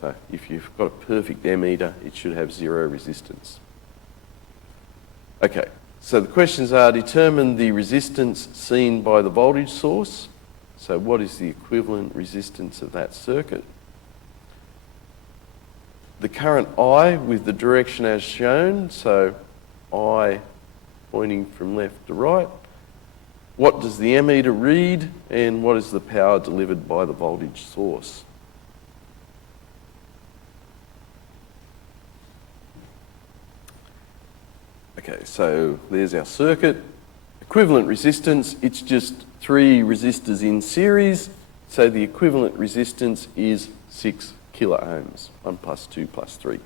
So if you've got a perfect ammeter, it should have 0 resistance. Okay, so the questions are: determine the resistance seen by the voltage source. So what is the equivalent resistance of that circuit? The current I with the direction as shown, so I pointing from left to right. What does the ammeter read, and what is the power delivered by the voltage source? Okay, so there's our circuit. Equivalent resistance, it's just 3 resistors in series, so the equivalent resistance is 6 kilo ohms, 1 plus 2 plus 3.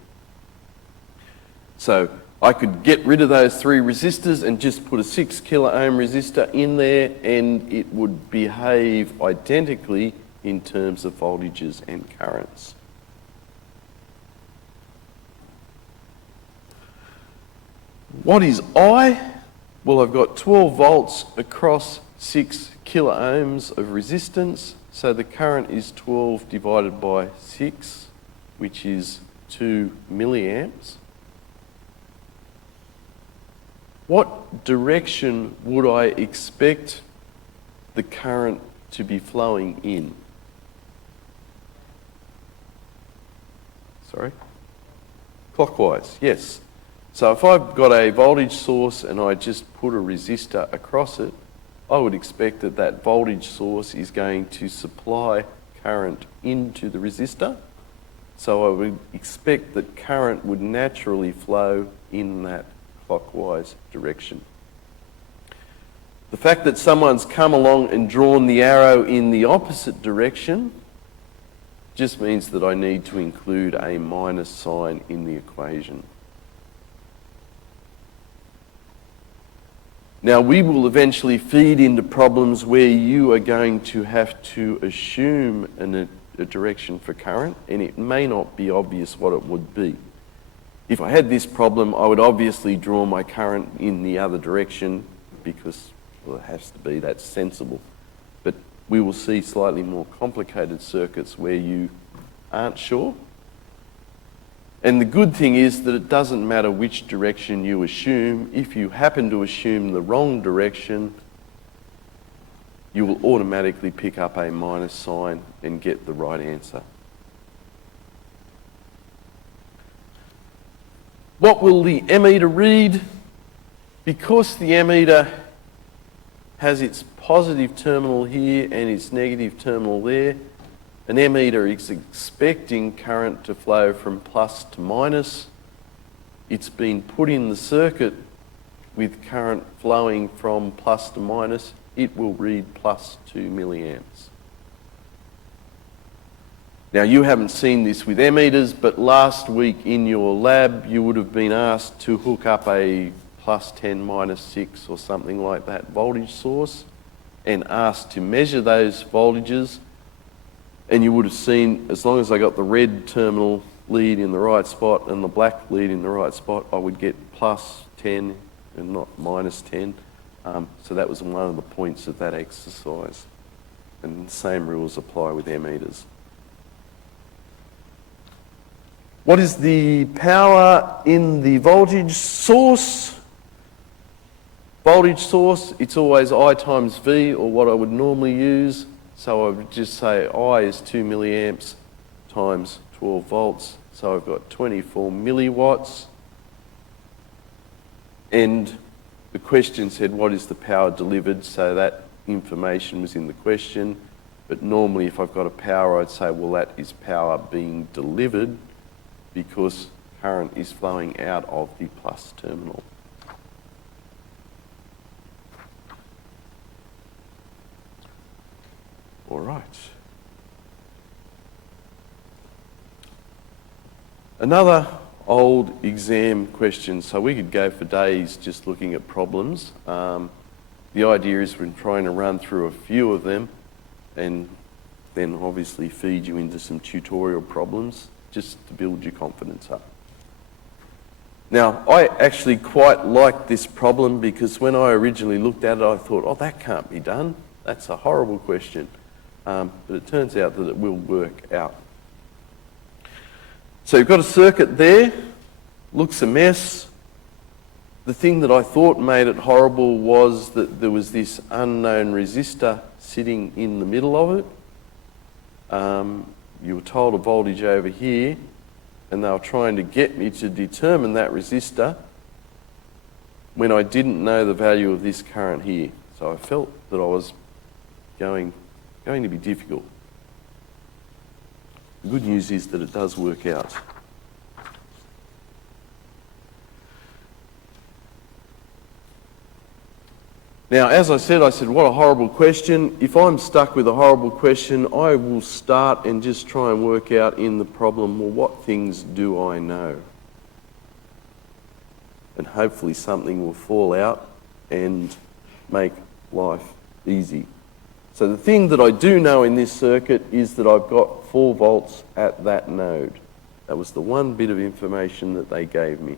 So I could get rid of those 3 resistors and just put a 6 kilo ohm resistor in there, and it would behave identically in terms of voltages and currents. What is I? Well, I've got 12 volts across 6 kilo ohms of resistance. So the current is 12 divided by 6, which is 2 milliamps. What direction would I expect the current to be flowing in? Sorry? Clockwise, yes. So if I've got a voltage source and I just put a resistor across it, I would expect that that voltage source is going to supply current into the resistor. So I would expect that current would naturally flow in that clockwise direction. The fact that someone's come along and drawn the arrow in the opposite direction just means that I need to include a minus sign in the equation. Now, we will eventually feed into problems where you are going to have to assume a direction for current, and it may not be obvious what it would be. If I had this problem, I would obviously draw my current in the other direction because, well, it has to be, that's sensible. But we will see slightly more complicated circuits where you aren't sure. And the good thing is that it doesn't matter which direction you assume. If you happen to assume the wrong direction, you will automatically pick up a minus sign and get the right answer. What will the ammeter read? Because the ammeter has its positive terminal here and its negative terminal there, an ammeter is expecting current to flow from plus to minus. It's been put in the circuit with current flowing from plus to minus. It will read plus 2 milliamps. Now, you haven't seen this with ammeters, but last week in your lab you would have been asked to hook up a plus 10, minus 6 or something like that voltage source and asked to measure those voltages, and you would have seen, as long as I got the red terminal lead in the right spot and the black lead in the right spot, I would get plus 10 and not minus 10. So that was one of the points of that exercise. And the same rules apply with ammeters. What is the power in the voltage source? Voltage source, it's always I times V, or what I would normally use. So I would just say I is 2 milliamps times 12 volts. So I've got 24 milliwatts. And the question said, what is the power delivered? So that information was in the question. But normally if I've got a power, I'd say, well, that is power being delivered because current is flowing out of the plus terminal. All right. Another old exam question, so we could go for days just looking at problems. The idea is we're trying to run through a few of them and then obviously feed you into some tutorial problems just to build your confidence up. Now, I actually quite like this problem because when I originally looked at it, I thought, oh, that can't be done. That's a horrible question. But it turns out that it will work out. So you've got a circuit there, looks a mess. The thing that I thought made it horrible was that there was this unknown resistor sitting in the middle of it. You were told a voltage over here, and they were trying to get me to determine that resistor when I didn't know the value of this current here. So I felt that I was going to be difficult. The good news is that it does work out. Now, as I said, what a horrible question. If I'm stuck with a horrible question, I will start and just try and work out in the problem, well, what things do I know? And hopefully something will fall out and make life easy. So the thing that I do know in this circuit is that I've got 4 volts at that node. That was the one bit of information that they gave me.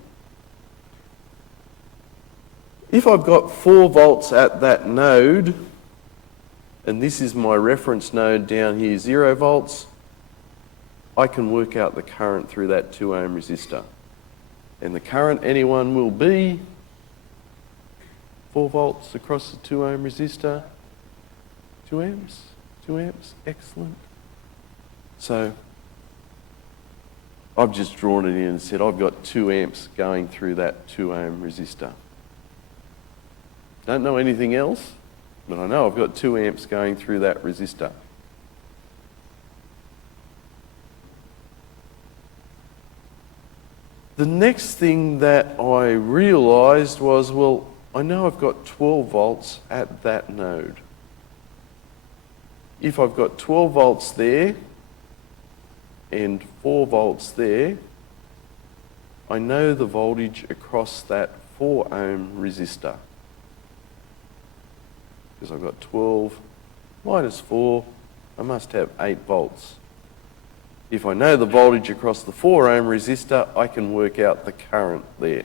If I've got 4 volts at that node, and this is my reference node down here, 0 volts, I can work out the current through that 2 ohm resistor. And the current, anyone, will be 4 volts across the 2 ohm resistor. 2 amps, 2 amps, excellent. So I've just drawn it in and said I've got 2 amps going through that 2 ohm resistor. Don't know anything else, but I know I've got 2 amps going through that resistor. The next thing that I realised was, well, I know I've got 12 volts at that node. If I've got 12 volts there and 4 volts there, I know the voltage across that 4 ohm resistor. Because I've got 12 minus 4, I must have 8 volts. If I know the voltage across the 4 ohm resistor, I can work out the current there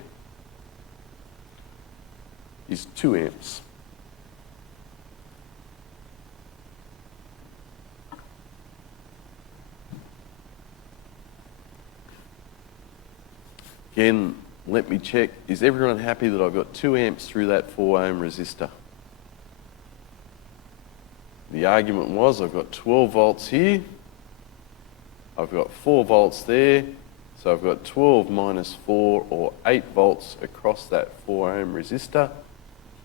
is 2 amps. Again, let me check, is everyone happy that I've got 2 amps through that 4 ohm resistor? The argument was I've got 12 volts here, I've got 4 volts there, So I've got 12 minus 4, or 8 volts across that 4 ohm resistor.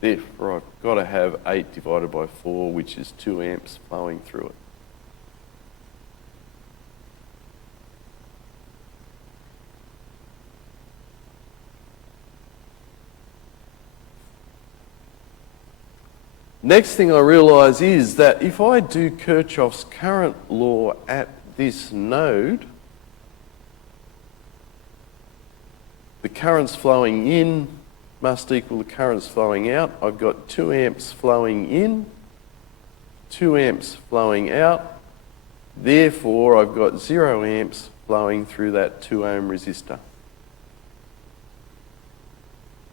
Therefore, I've got to have 8 divided by 4, which is 2 amps flowing through it. Next thing I realise is that if I do Kirchhoff's current law at this node, the currents flowing in must equal the currents flowing out. I've got 2 amps flowing in, 2 amps flowing out. Therefore, I've got 0 amps flowing through that 2 ohm resistor.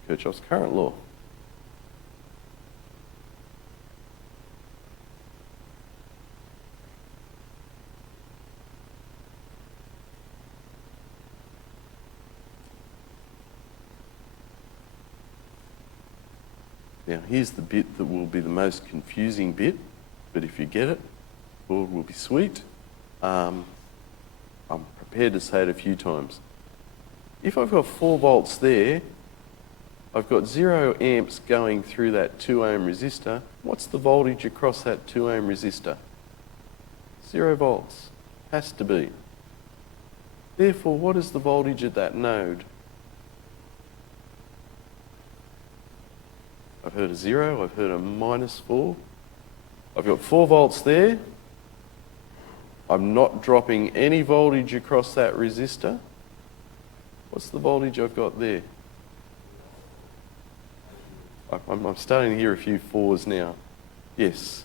Kirchhoff's current law. Now here's the bit that will be the most confusing bit, but if you get it, the board will be sweet. I'm prepared to say it a few times. If I've got 4 volts there, I've got 0 amps going through that 2 ohm resistor. What's the voltage across that 2 ohm resistor? 0 volts. Has to be. Therefore, what is the voltage at that node? I've heard a 0, I've heard a minus 4. I've got 4 volts there. I'm not dropping any voltage across that resistor. What's the voltage I've got there? I'm starting to hear a few 4s now. Yes.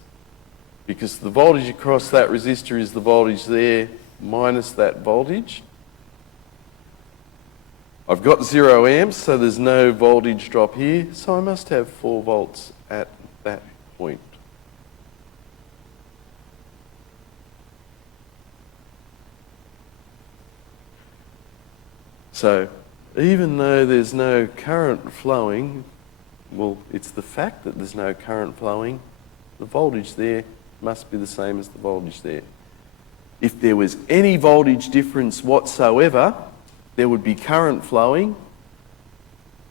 Because the voltage across that resistor is the voltage there minus that voltage. I've got 0 amps, so there's no voltage drop here, so I must have 4 volts at that point. So, even though there's no current flowing, well, it's the fact that there's no current flowing, the voltage there must be the same as the voltage there. If there was any voltage difference whatsoever, there would be current flowing,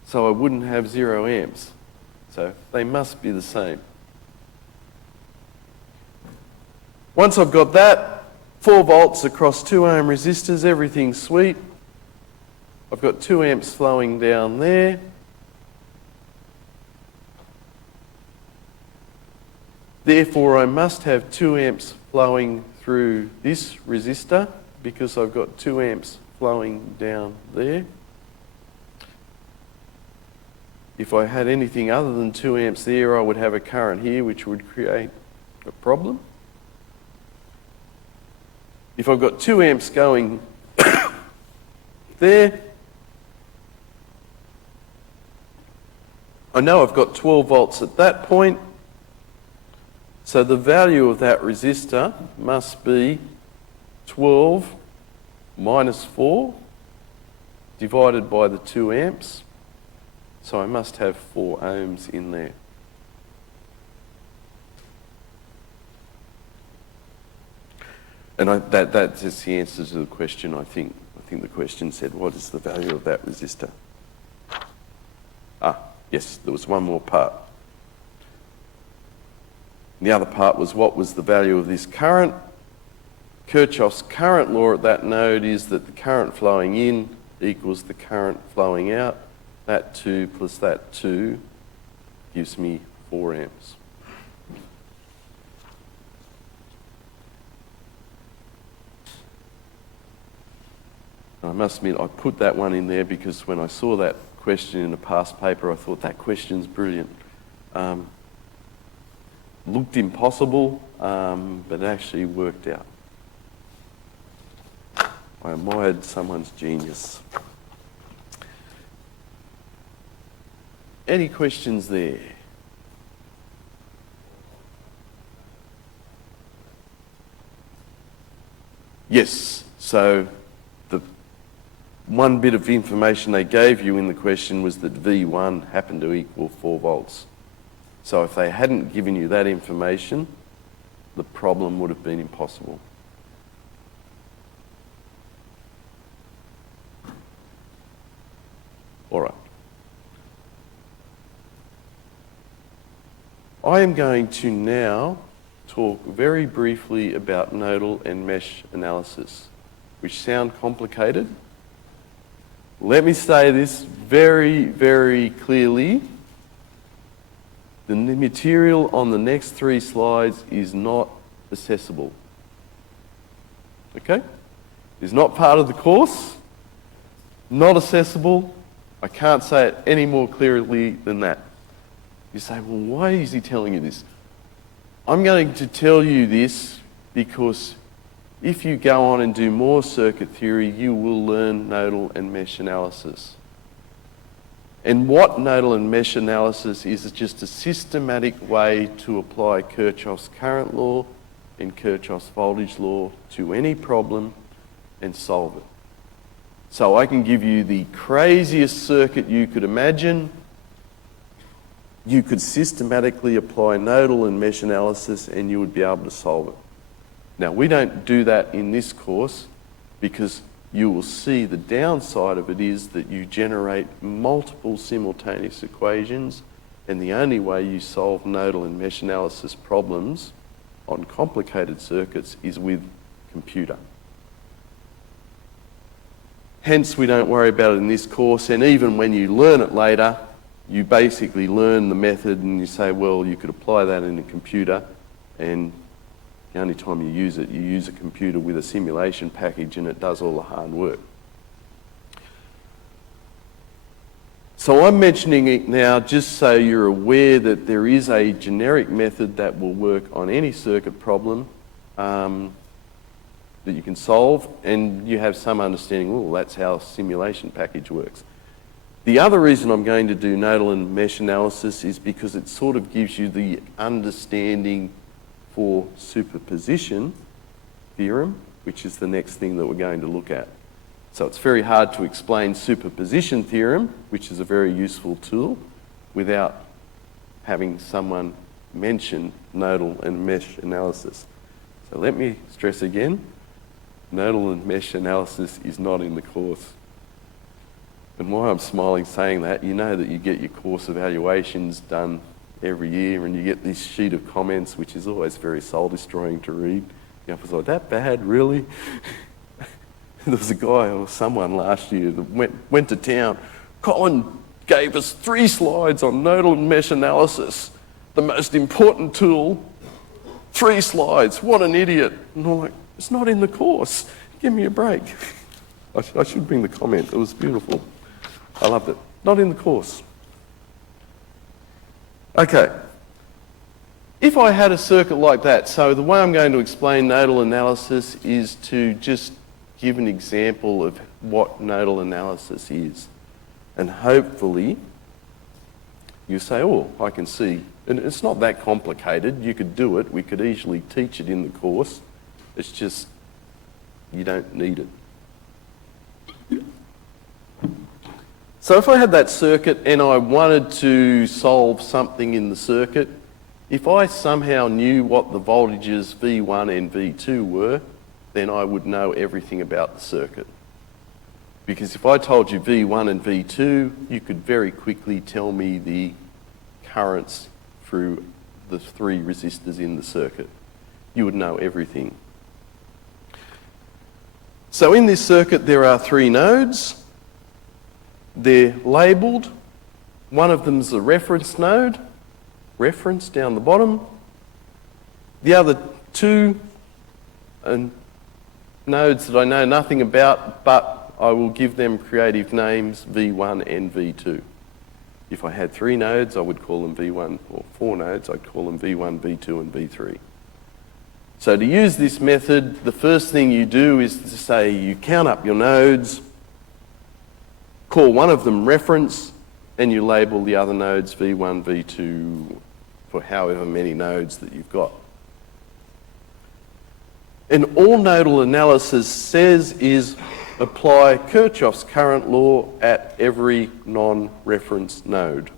so I wouldn't have 0 amps. So they must be the same. Once I've got that, 4 volts across 2 ohm resistors, everything's sweet. I've got 2 amps flowing down there. Therefore, I must have 2 amps flowing through this resistor because I've got 2 amps flowing down there. If I had anything other than 2 amps there, I would have a current here which would create a problem. If I've got 2 amps going there, I know I've got 12 volts at that point, so the value of that resistor must be 12 minus 4 divided by the 2 amps. So I must have 4 ohms in there. And that's just the answer to the question, I think. I think the question said, what is the value of that resistor? Ah, yes, there was one more part. The other part was, what was the value of this current? Kirchhoff's current law at that node is that the current flowing in equals the current flowing out. That 2 plus that 2 gives me 4 amps. And I must admit, I put that one in there because when I saw that question in a past paper, I thought that question's brilliant. Looked impossible, but it actually worked out. I admired someone's genius. Any questions there? Yes, so the one bit of information they gave you in the question was that V1 happened to equal 4 volts. So if they hadn't given you that information, the problem would have been impossible. I am going to now talk very briefly about nodal and mesh analysis, which sound complicated. Let me say this very, very clearly. The material on the next 3 slides is not accessible. Okay? It's not part of the course, not accessible. I can't say it any more clearly than that. You say, well, why is he telling you this? I'm going to tell you this because if you go on and do more circuit theory, you will learn nodal and mesh analysis. And what nodal and mesh analysis is just a systematic way to apply Kirchhoff's current law and Kirchhoff's voltage law to any problem and solve it. So I can give you the craziest circuit you could imagine. You could systematically apply nodal and mesh analysis and you would be able to solve it. Now, we don't do that in this course because you will see the downside of it is that you generate multiple simultaneous equations, and the only way you solve nodal and mesh analysis problems on complicated circuits is with computer. Hence, we don't worry about it in this course, and even when you learn it later, you basically learn the method and you say, well, you could apply that in a computer, and the only time you use it, you use a computer with a simulation package and it does all the hard work. So I'm mentioning it now just so you're aware that there is a generic method that will work on any circuit problem that you can solve, and you have some understanding, well, that's how a simulation package works. The other reason I'm going to do nodal and mesh analysis is because it sort of gives you the understanding for superposition theorem, which is the next thing that we're going to look at. So it's very hard to explain superposition theorem, which is a very useful tool, without having someone mention nodal and mesh analysis. So let me stress again, nodal and mesh analysis is not in the course. And why I'm smiling saying that, you know that you get your course evaluations done every year and you get this sheet of comments, which is always very soul-destroying to read. You know, it's like, that bad, really? There was a guy or someone last year that went to town. Colin gave us 3 slides on nodal and mesh analysis, the most important tool. 3 slides, what an idiot. And I'm like, it's not in the course. Give me a break. I should bring the comment, it was beautiful. I loved it. Not in the course. Okay. If I had a circuit like that, so the way I'm going to explain nodal analysis is to just give an example of what nodal analysis is. And hopefully you say, oh, I can see. And it's not that complicated. You could do it. We could easily teach it in the course. It's just you don't need it. So if I had that circuit and I wanted to solve something in the circuit, if I somehow knew what the voltages V1 and V2 were, then I would know everything about the circuit. Because if I told you V1 and V2, you could very quickly tell me the currents through the 3 resistors in the circuit. You would know everything. So in this circuit there are 3 nodes. They're labelled. One of them's a reference node, reference down the bottom. The other 2 are nodes that I know nothing about, but I will give them creative names, V1 and V2. If I had 3 nodes, I would call them V1, or 4 nodes, I'd call them V1, V2 and V3. So to use this method, the first thing you do is to say you count up your nodes, call one of them reference, and you label the other nodes V1, V2 for however many nodes that you've got. And all nodal analysis says is apply Kirchhoff's current law at every non-reference node.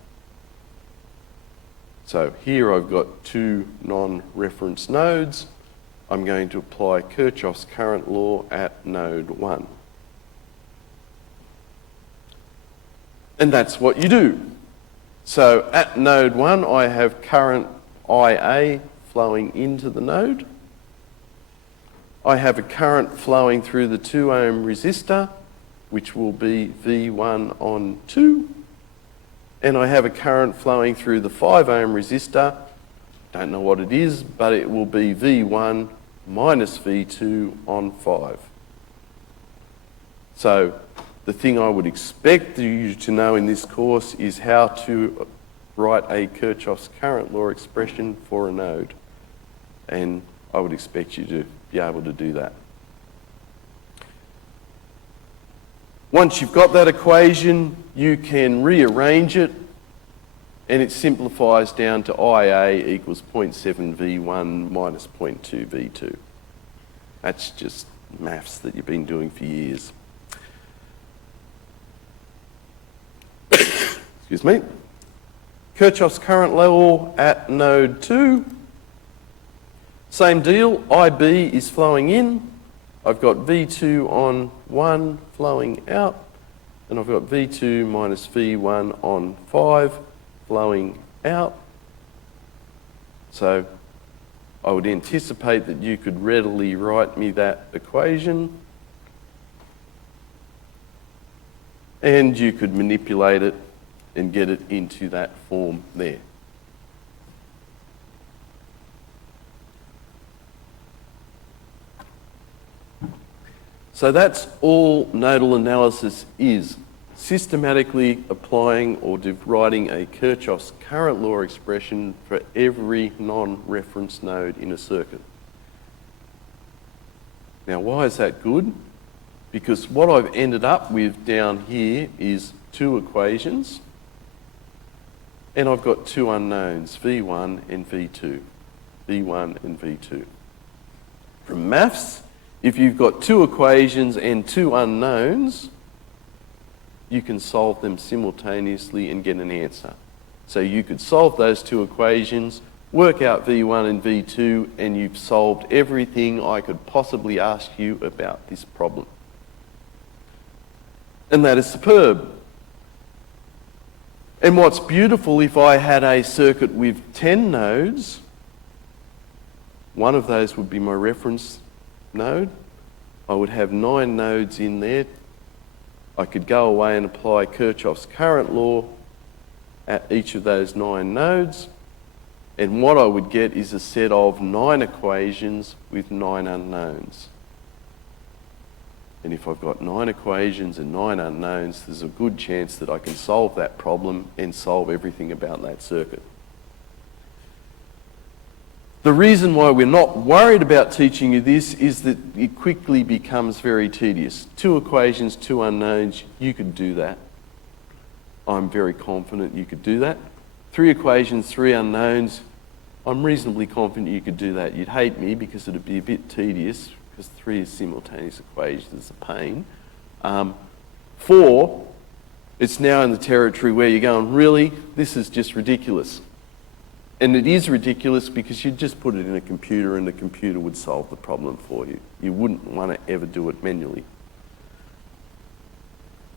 So here I've got 2 non-reference nodes. I'm going to apply Kirchhoff's current law at node 1. And that's what you do. So at node 1, I have current IA flowing into the node. I have a current flowing through the 2 ohm resistor, which will be V1 on 2. And I have a current flowing through the 5 ohm resistor. Don't know what it is, but it will be V1 minus V2 on 5. So the thing I would expect you to know in this course is how to write a Kirchhoff's current law expression for a node. And I would expect you to be able to do that. Once you've got that equation, you can rearrange it, and it simplifies down to IA equals 0.7 V1 minus 0.2 V2. That's just maths that you've been doing for years. Excuse me. Kirchhoff's current law at node 2. Same deal, IB is flowing in. I've got V2 on 1 flowing out, and I've got V2 minus V1 on 5 flowing out. So I would anticipate that you could readily write me that equation, and you could manipulate it and get it into that form there. So that's all nodal analysis is, systematically applying or writing a Kirchhoff's current law expression for every non-reference node in a circuit. Now, why is that good? Because what I've ended up with down here is 2 equations, and I've got 2 unknowns, V1 and V2. V1 and V2. From maths, if you've got 2 equations and 2 unknowns, you can solve them simultaneously and get an answer. So you could solve those 2 equations, work out V1 and V2, and you've solved everything I could possibly ask you about this problem. And that is superb. And what's beautiful, if I had a circuit with 10 nodes, one of those would be my reference node. I would have 9 nodes in there. I could go away and apply Kirchhoff's current law at each of those 9 nodes, and what I would get is a set of 9 equations with 9 unknowns. And if I've got 9 equations and 9 unknowns, there's a good chance that I can solve that problem and solve everything about that circuit. The reason why we're not worried about teaching you this is that it quickly becomes very tedious. 2 equations, 2 unknowns, you could do that. I'm very confident you could do that. 3 equations, 3 unknowns, I'm reasonably confident you could do that. You'd hate me because it'd be a bit tedious, because 3 is simultaneous equations, it's a pain. 4, it's now in the territory where you're going, really? This is just ridiculous. And it is ridiculous because you'd just put it in a computer and the computer would solve the problem for you. You wouldn't want to ever do it manually.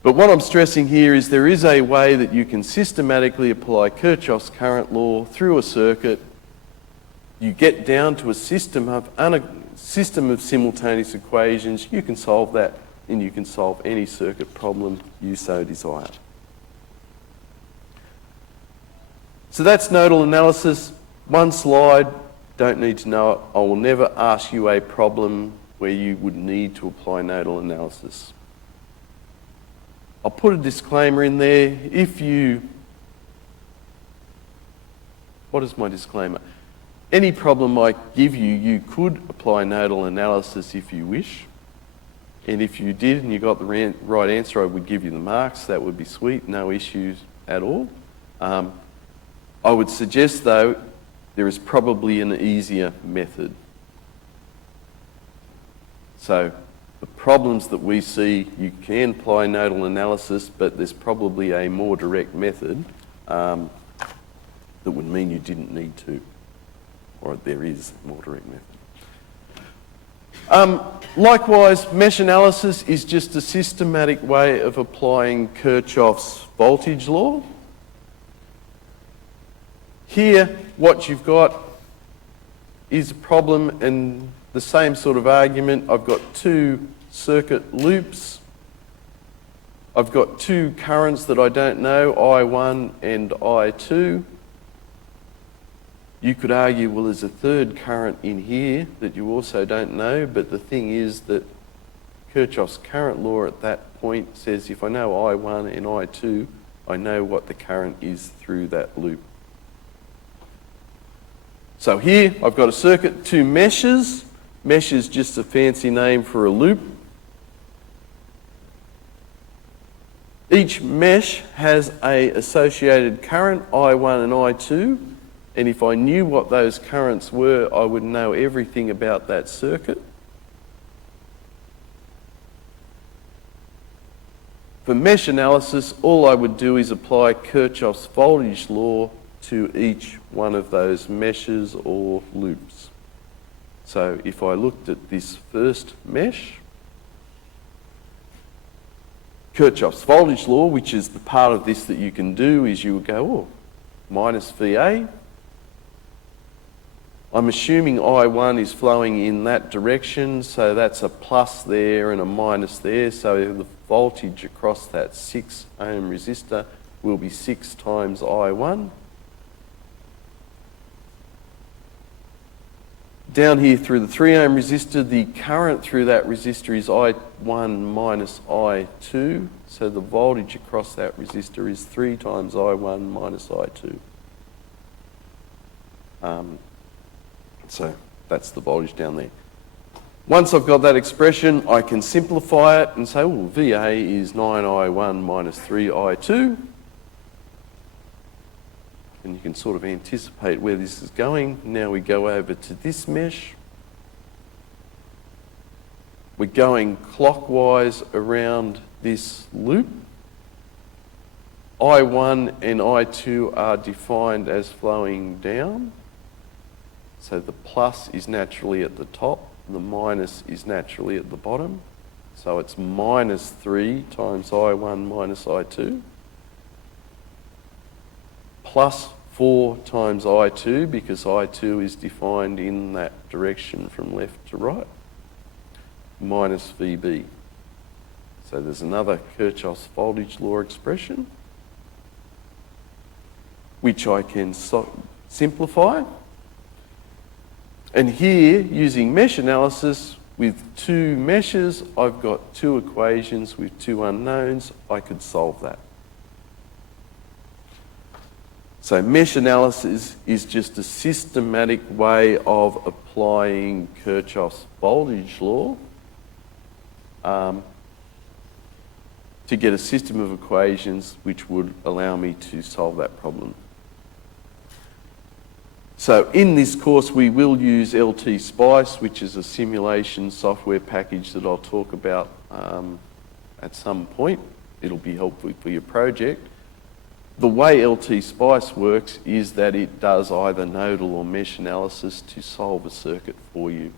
But what I'm stressing here is there is a way that you can systematically apply Kirchhoff's current law through a circuit. You get down to a system of simultaneous equations. You can solve that, and you can solve any circuit problem you so desire. So that's nodal analysis. 1 slide, don't need to know it. I will never ask you a problem where you would need to apply nodal analysis. I'll put a disclaimer in there. What is my disclaimer? Any problem I give you, you could apply nodal analysis if you wish. And if you did and you got the right answer, I would give you the marks. That would be sweet, no issues at all. I would suggest, though, there is probably an easier method. So the problems that we see, you can apply nodal analysis, but there's probably a more direct method that would mean you didn't need to, or there is a more direct method. Likewise, mesh analysis is just a systematic way of applying Kirchhoff's voltage law. Here, what you've got is a problem, and the same sort of argument. I've got two circuit loops. I've got two currents that I don't know, I1 and I2. You could argue, well, there's a third current in here that you also don't know, but the thing is that Kirchhoff's current law at that point says if I know I1 and I2, I know what the current is through that loop. So here I've got a circuit, two meshes. Mesh is just a fancy name for a loop. Each mesh has an associated current, I1 and I2, and if I knew what those currents were, I would know everything about that circuit. For mesh analysis, all I would do is apply Kirchhoff's voltage law to each one of those meshes or loops. So if I looked at this first mesh, Kirchhoff's voltage law, which is the part of this that you can do, is you would go, oh, minus VA. I'm assuming I1 is flowing in that direction, so that's a plus there and a minus there, so the voltage across that 6 ohm resistor will be 6 times I1. Down here through the 3 ohm resistor, the current through that resistor is I1 minus I2, so the voltage across that resistor is 3 times I1 minus I2. So that's the voltage down there. Once I've got that expression, I can simplify it and say, well, VA is 9I1 minus 3I2. And you can sort of anticipate where this is going. Now we go over to this mesh. We're going clockwise around this loop. I1 and I2 are defined as flowing down. So the plus is naturally at the top, the minus is naturally at the bottom. So it's minus 3 times I1 minus I2. Plus 4 times I2, because I2 is defined in that direction from left to right, minus VB. So there's another Kirchhoff's voltage law expression, which I can simplify. And here, using mesh analysis, with two meshes, I've got two equations with two unknowns. I could solve that. So mesh analysis is just a systematic way of applying Kirchhoff's voltage law to get a system of equations which would allow me to solve that problem. So in this course we will use LT-SPICE, which is a simulation software package that I'll talk about at some point. It'll be helpful for your project. The way LT-SPICE works is that it does either nodal or mesh analysis to solve a circuit for you,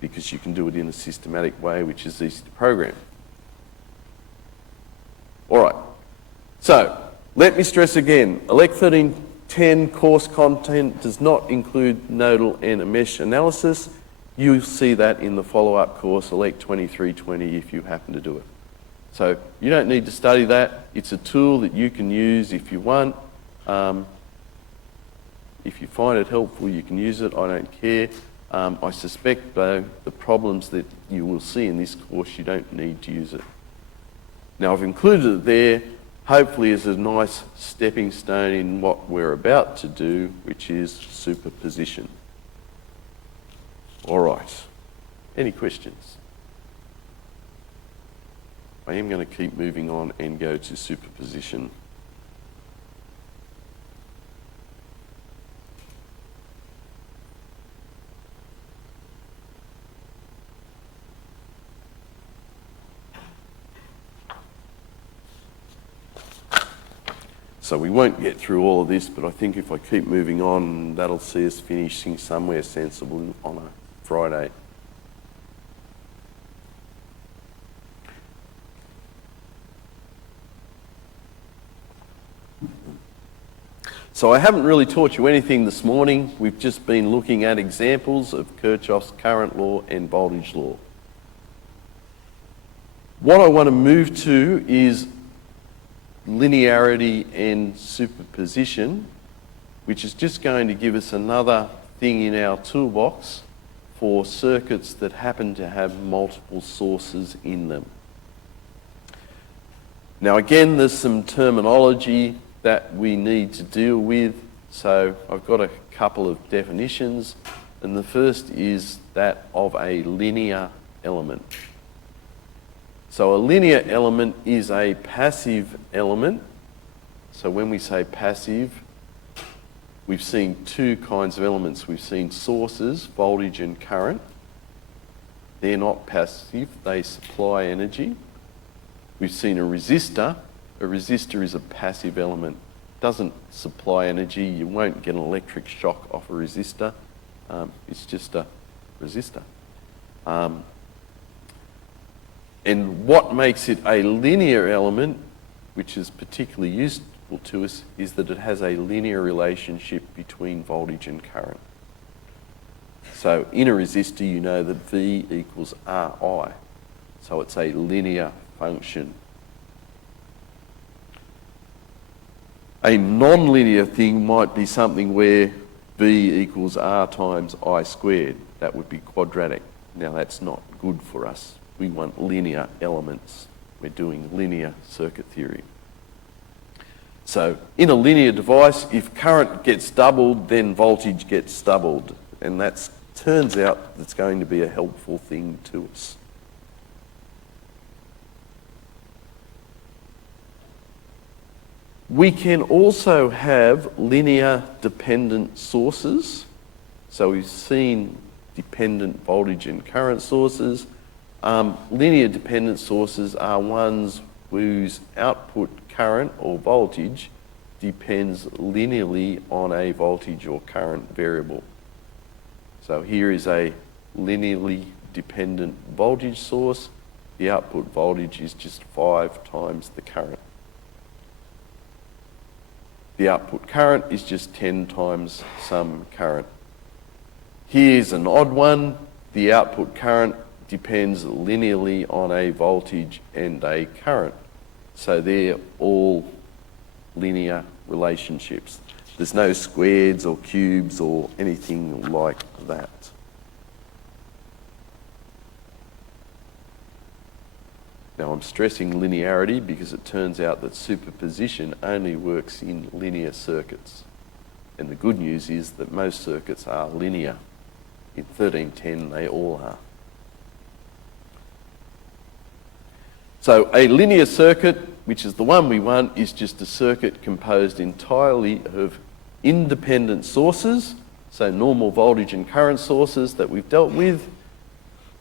because you can do it in a systematic way, which is easy to program. All right, so let me stress again, ELEC1310 course content does not include nodal and mesh analysis. You'll see that in the follow-up course, ELEC2320, if you happen to do it. So you don't need to study that. It's a tool that you can use if you want. If you find it helpful, you can use it. I don't care. I suspect, though, the problems that you will see in this course, you don't need to use it. Now, I've included it there, hopefully as a nice stepping stone in what we're about to do, which is superposition. All right. Any questions? I am going to keep moving on and go to superposition. So we won't get through all of this, but I think if I keep moving on, that'll see us finishing somewhere sensible on a Friday. So I haven't really taught you anything this morning. We've just been looking at examples of Kirchhoff's current law and voltage law. What I want to move to is linearity and superposition, which is just going to give us another thing in our toolbox for circuits that happen to have multiple sources in them. Now again, there's some terminology that we need to deal with, so I've got a couple of definitions, and the first is that of a linear element. So a linear element is a passive element. So when we say passive, we've seen two kinds of elements. We've seen sources, voltage and current. They're not passive, they supply energy. We've seen a resistor. A resistor is a passive element. It doesn't supply energy. You won't get an electric shock off a resistor. It's just a resistor. And what makes it a linear element, which is particularly useful to us, is that it has a linear relationship between voltage and current. So in a resistor, you know that V equals Ri. So it's a linear function. A non-linear thing might be something where V equals R times I squared. That would be quadratic. Now that's not good for us. We want linear elements. We're doing linear circuit theory. So in a linear device, if current gets doubled, then voltage gets doubled. And that turns out that's going to be a helpful thing to us. We can also have linear dependent sources. So we've seen dependent voltage and current sources. Linear dependent sources are ones whose output current or voltage depends linearly on a voltage or current variable. So here is a linearly dependent voltage source. The output voltage is just 5 times the current. The output current is just 10 times some current. Here's an odd one. The output current depends linearly on a voltage and a current. So they're all linear relationships. There's no squareds or cubes or anything like that. Now I'm stressing linearity because it turns out that superposition only works in linear circuits. And the good news is that most circuits are linear. In 1310 they all are. So a linear circuit, which is the one we want, is just a circuit composed entirely of independent sources, so normal voltage and current sources that we've dealt with,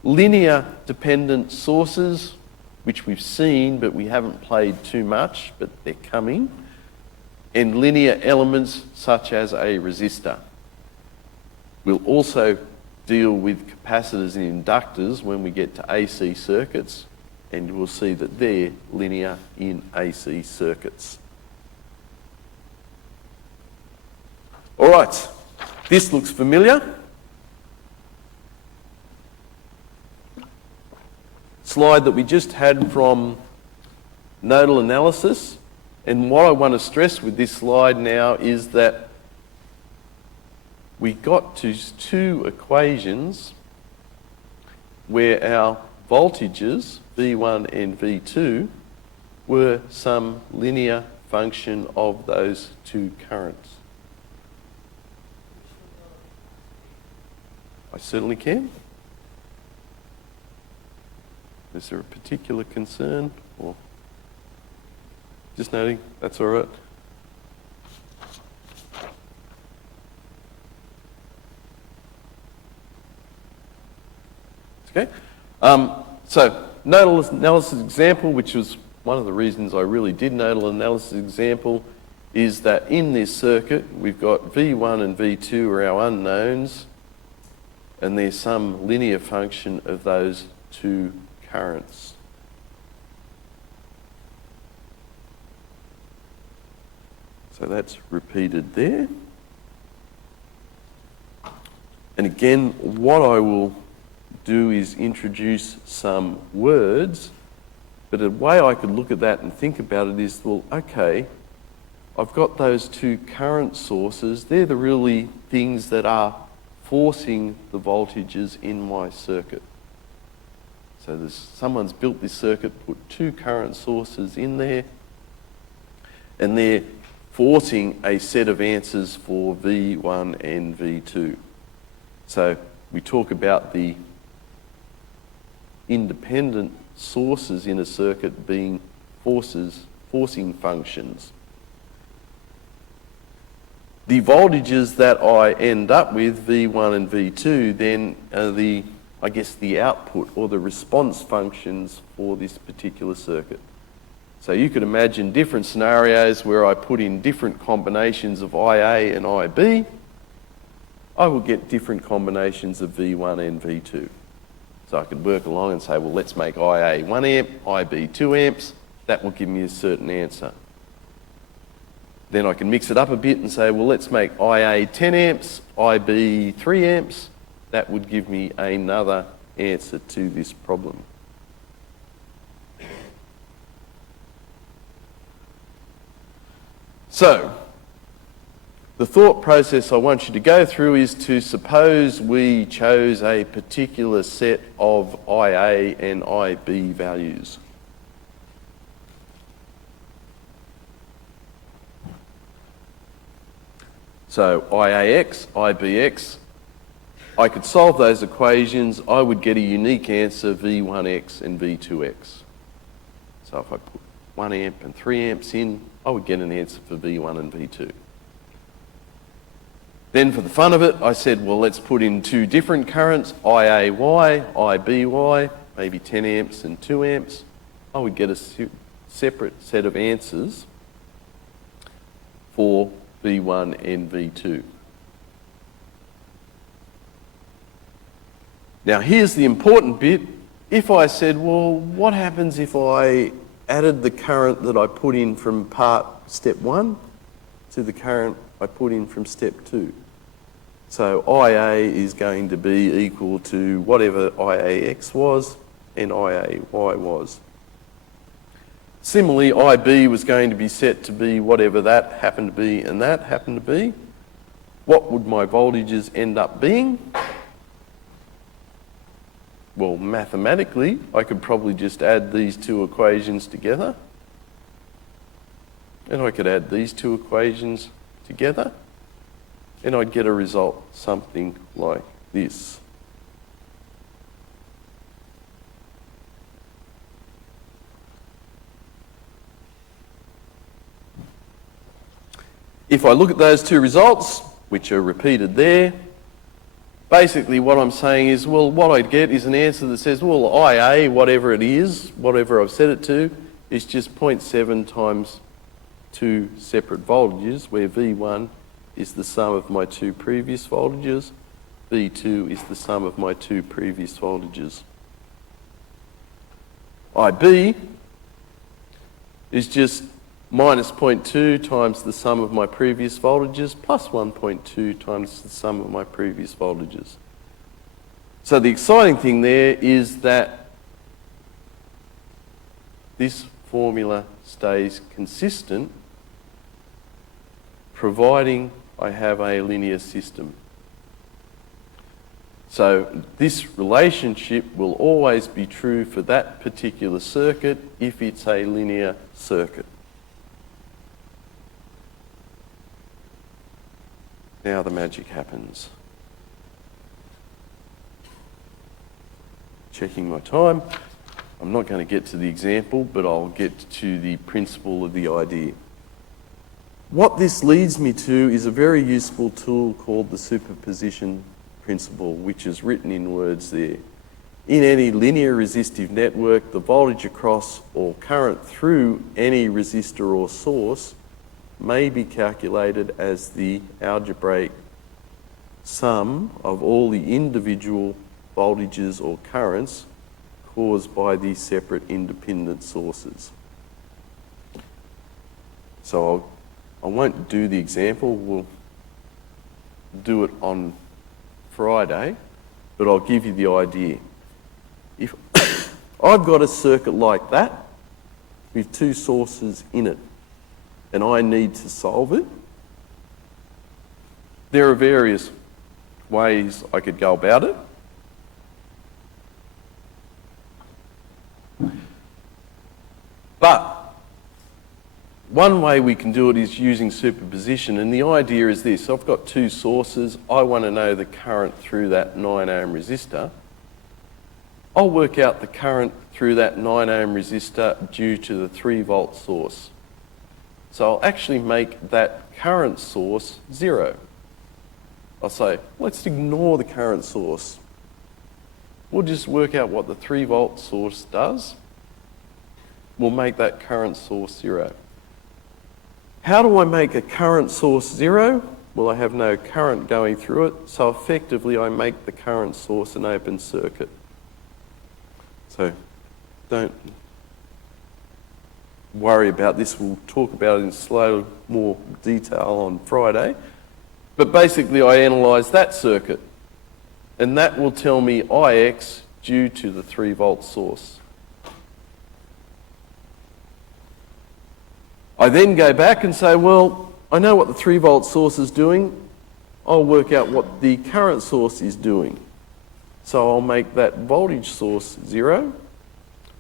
linear dependent sources, which we've seen but we haven't played too much, but they're coming, and linear elements such as a resistor. We'll also deal with capacitors and inductors when we get to AC circuits, and we'll see that they're linear in AC circuits. All right, this looks familiar. Slide that we just had from nodal analysis. And what I want to stress with this slide now is that we got to two equations where our voltages, V1 and V2, were some linear function of those two currents. I certainly can. Is there a particular concern? Or just noting, that's all right. Okay. So nodal analysis example, which was one of the reasons I really did nodal analysis example, is that in this circuit we've got V1 and V2 are our unknowns, and there's some linear function of those two currents. So that's repeated there. And again, what I will do is introduce some words, but a way I could look at that and think about it is, well, okay, I've got those two current sources. They're the really things that are forcing the voltages in my circuit. So someone's built this circuit, put two current sources in there, and they're forcing a set of answers for V1 and V2. So we talk about the independent sources in a circuit being forcing functions. The voltages that I end up with, V1 and V2, then are the output or the response functions for this particular circuit. So you could imagine different scenarios where I put in different combinations of IA and IB. I will get different combinations of V1 and V2. So I could work along and say, well, let's make IA 1 amp, IB 2 amps. That will give me a certain answer. Then I can mix it up a bit and say, well, let's make IA 10 amps, IB 3 amps. That would give me another answer to this problem. So, the thought process I want you to go through is to suppose we chose a particular set of IA and IB values. So IAX, IBX, I could solve those equations. I would get a unique answer, V1x and V2x. So if I put 1 amp and 3 amps in, I would get an answer for V1 and V2. Then for the fun of it, I said, well, let's put in two different currents, IAY, IBY, maybe 10 amps and 2 amps. I would get a separate set of answers for V1 and V2. Now here's the important bit. If I said, well, what happens if I added the current that I put in from step 1 to the current I put in from step 2? So IA is going to be equal to whatever IAX was and IAY was. Similarly, IB was going to be set to be whatever that happened to be and that happened to be. What would my voltages end up being? Well, mathematically, I could probably just add these two equations together. And I could add these two equations together. And I'd get a result something like this. If I look at those two results, which are repeated there, basically what I'm saying is, well, what I'd get is an answer that says, well, IA, whatever it is, whatever I've set it to, is just 0.7 times two separate voltages, where V1 is the sum of my two previous voltages, V2 is the sum of my two previous voltages. IB is just minus 0.2 times the sum of my previous voltages plus 1.2 times the sum of my previous voltages. So the exciting thing there is that this formula stays consistent providing I have a linear system. So this relationship will always be true for that particular circuit if it's a linear circuit. Now the magic happens. Checking my time. I'm not going to get to the example, but I'll get to the principle of the idea. What this leads me to is a very useful tool called the superposition principle, which is written in words there. In any linear resistive network, the voltage across or current through any resistor or source may be calculated as the algebraic sum of all the individual voltages or currents caused by these separate independent sources. So I'll I won't do the example, we'll do it on Friday, but I'll give you the idea. If I've got a circuit like that with two sources in it and I need to solve it, there are various ways I could go about it. But one way we can do it is using superposition, and the idea is this. I've got two sources. I want to know the current through that 9 ohm resistor. I'll work out the current through that 9 ohm resistor due to the 3 volt source. So I'll actually make that current source 0. I'll say, let's ignore the current source. We'll just work out what the 3 volt source does. We'll make that current source 0. How do I make a current source 0? Well, I have no current going through it, so effectively I make the current source an open circuit. So don't worry about this. We'll talk about it in slow, more detail on Friday. But basically I analyse that circuit, and that will tell me IX due to the 3 volt source. I then go back and say, well, I know what the 3 volt source is doing. I'll work out what the current source is doing. So I'll make that voltage source 0,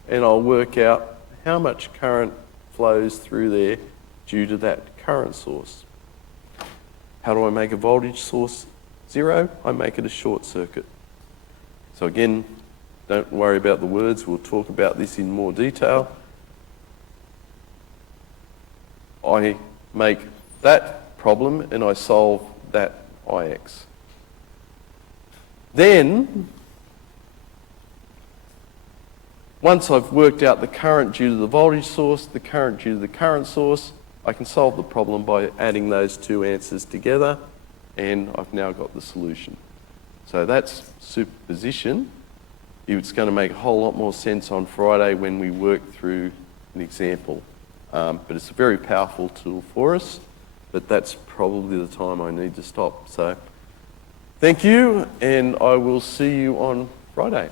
and I'll work out how much current flows through there due to that current source. How do I make a voltage source 0? I make it a short circuit. So again, don't worry about the words. We'll talk about this in more detail. I make that problem and I solve that IX. Then, once I've worked out the current due to the voltage source, the current due to the current source, I can solve the problem by adding those two answers together, and I've now got the solution. So that's superposition. It's going to make a whole lot more sense on Friday when we work through an example. But it's a very powerful tool for us, but that's probably the time I need to stop. So thank you, and I will see you on Friday.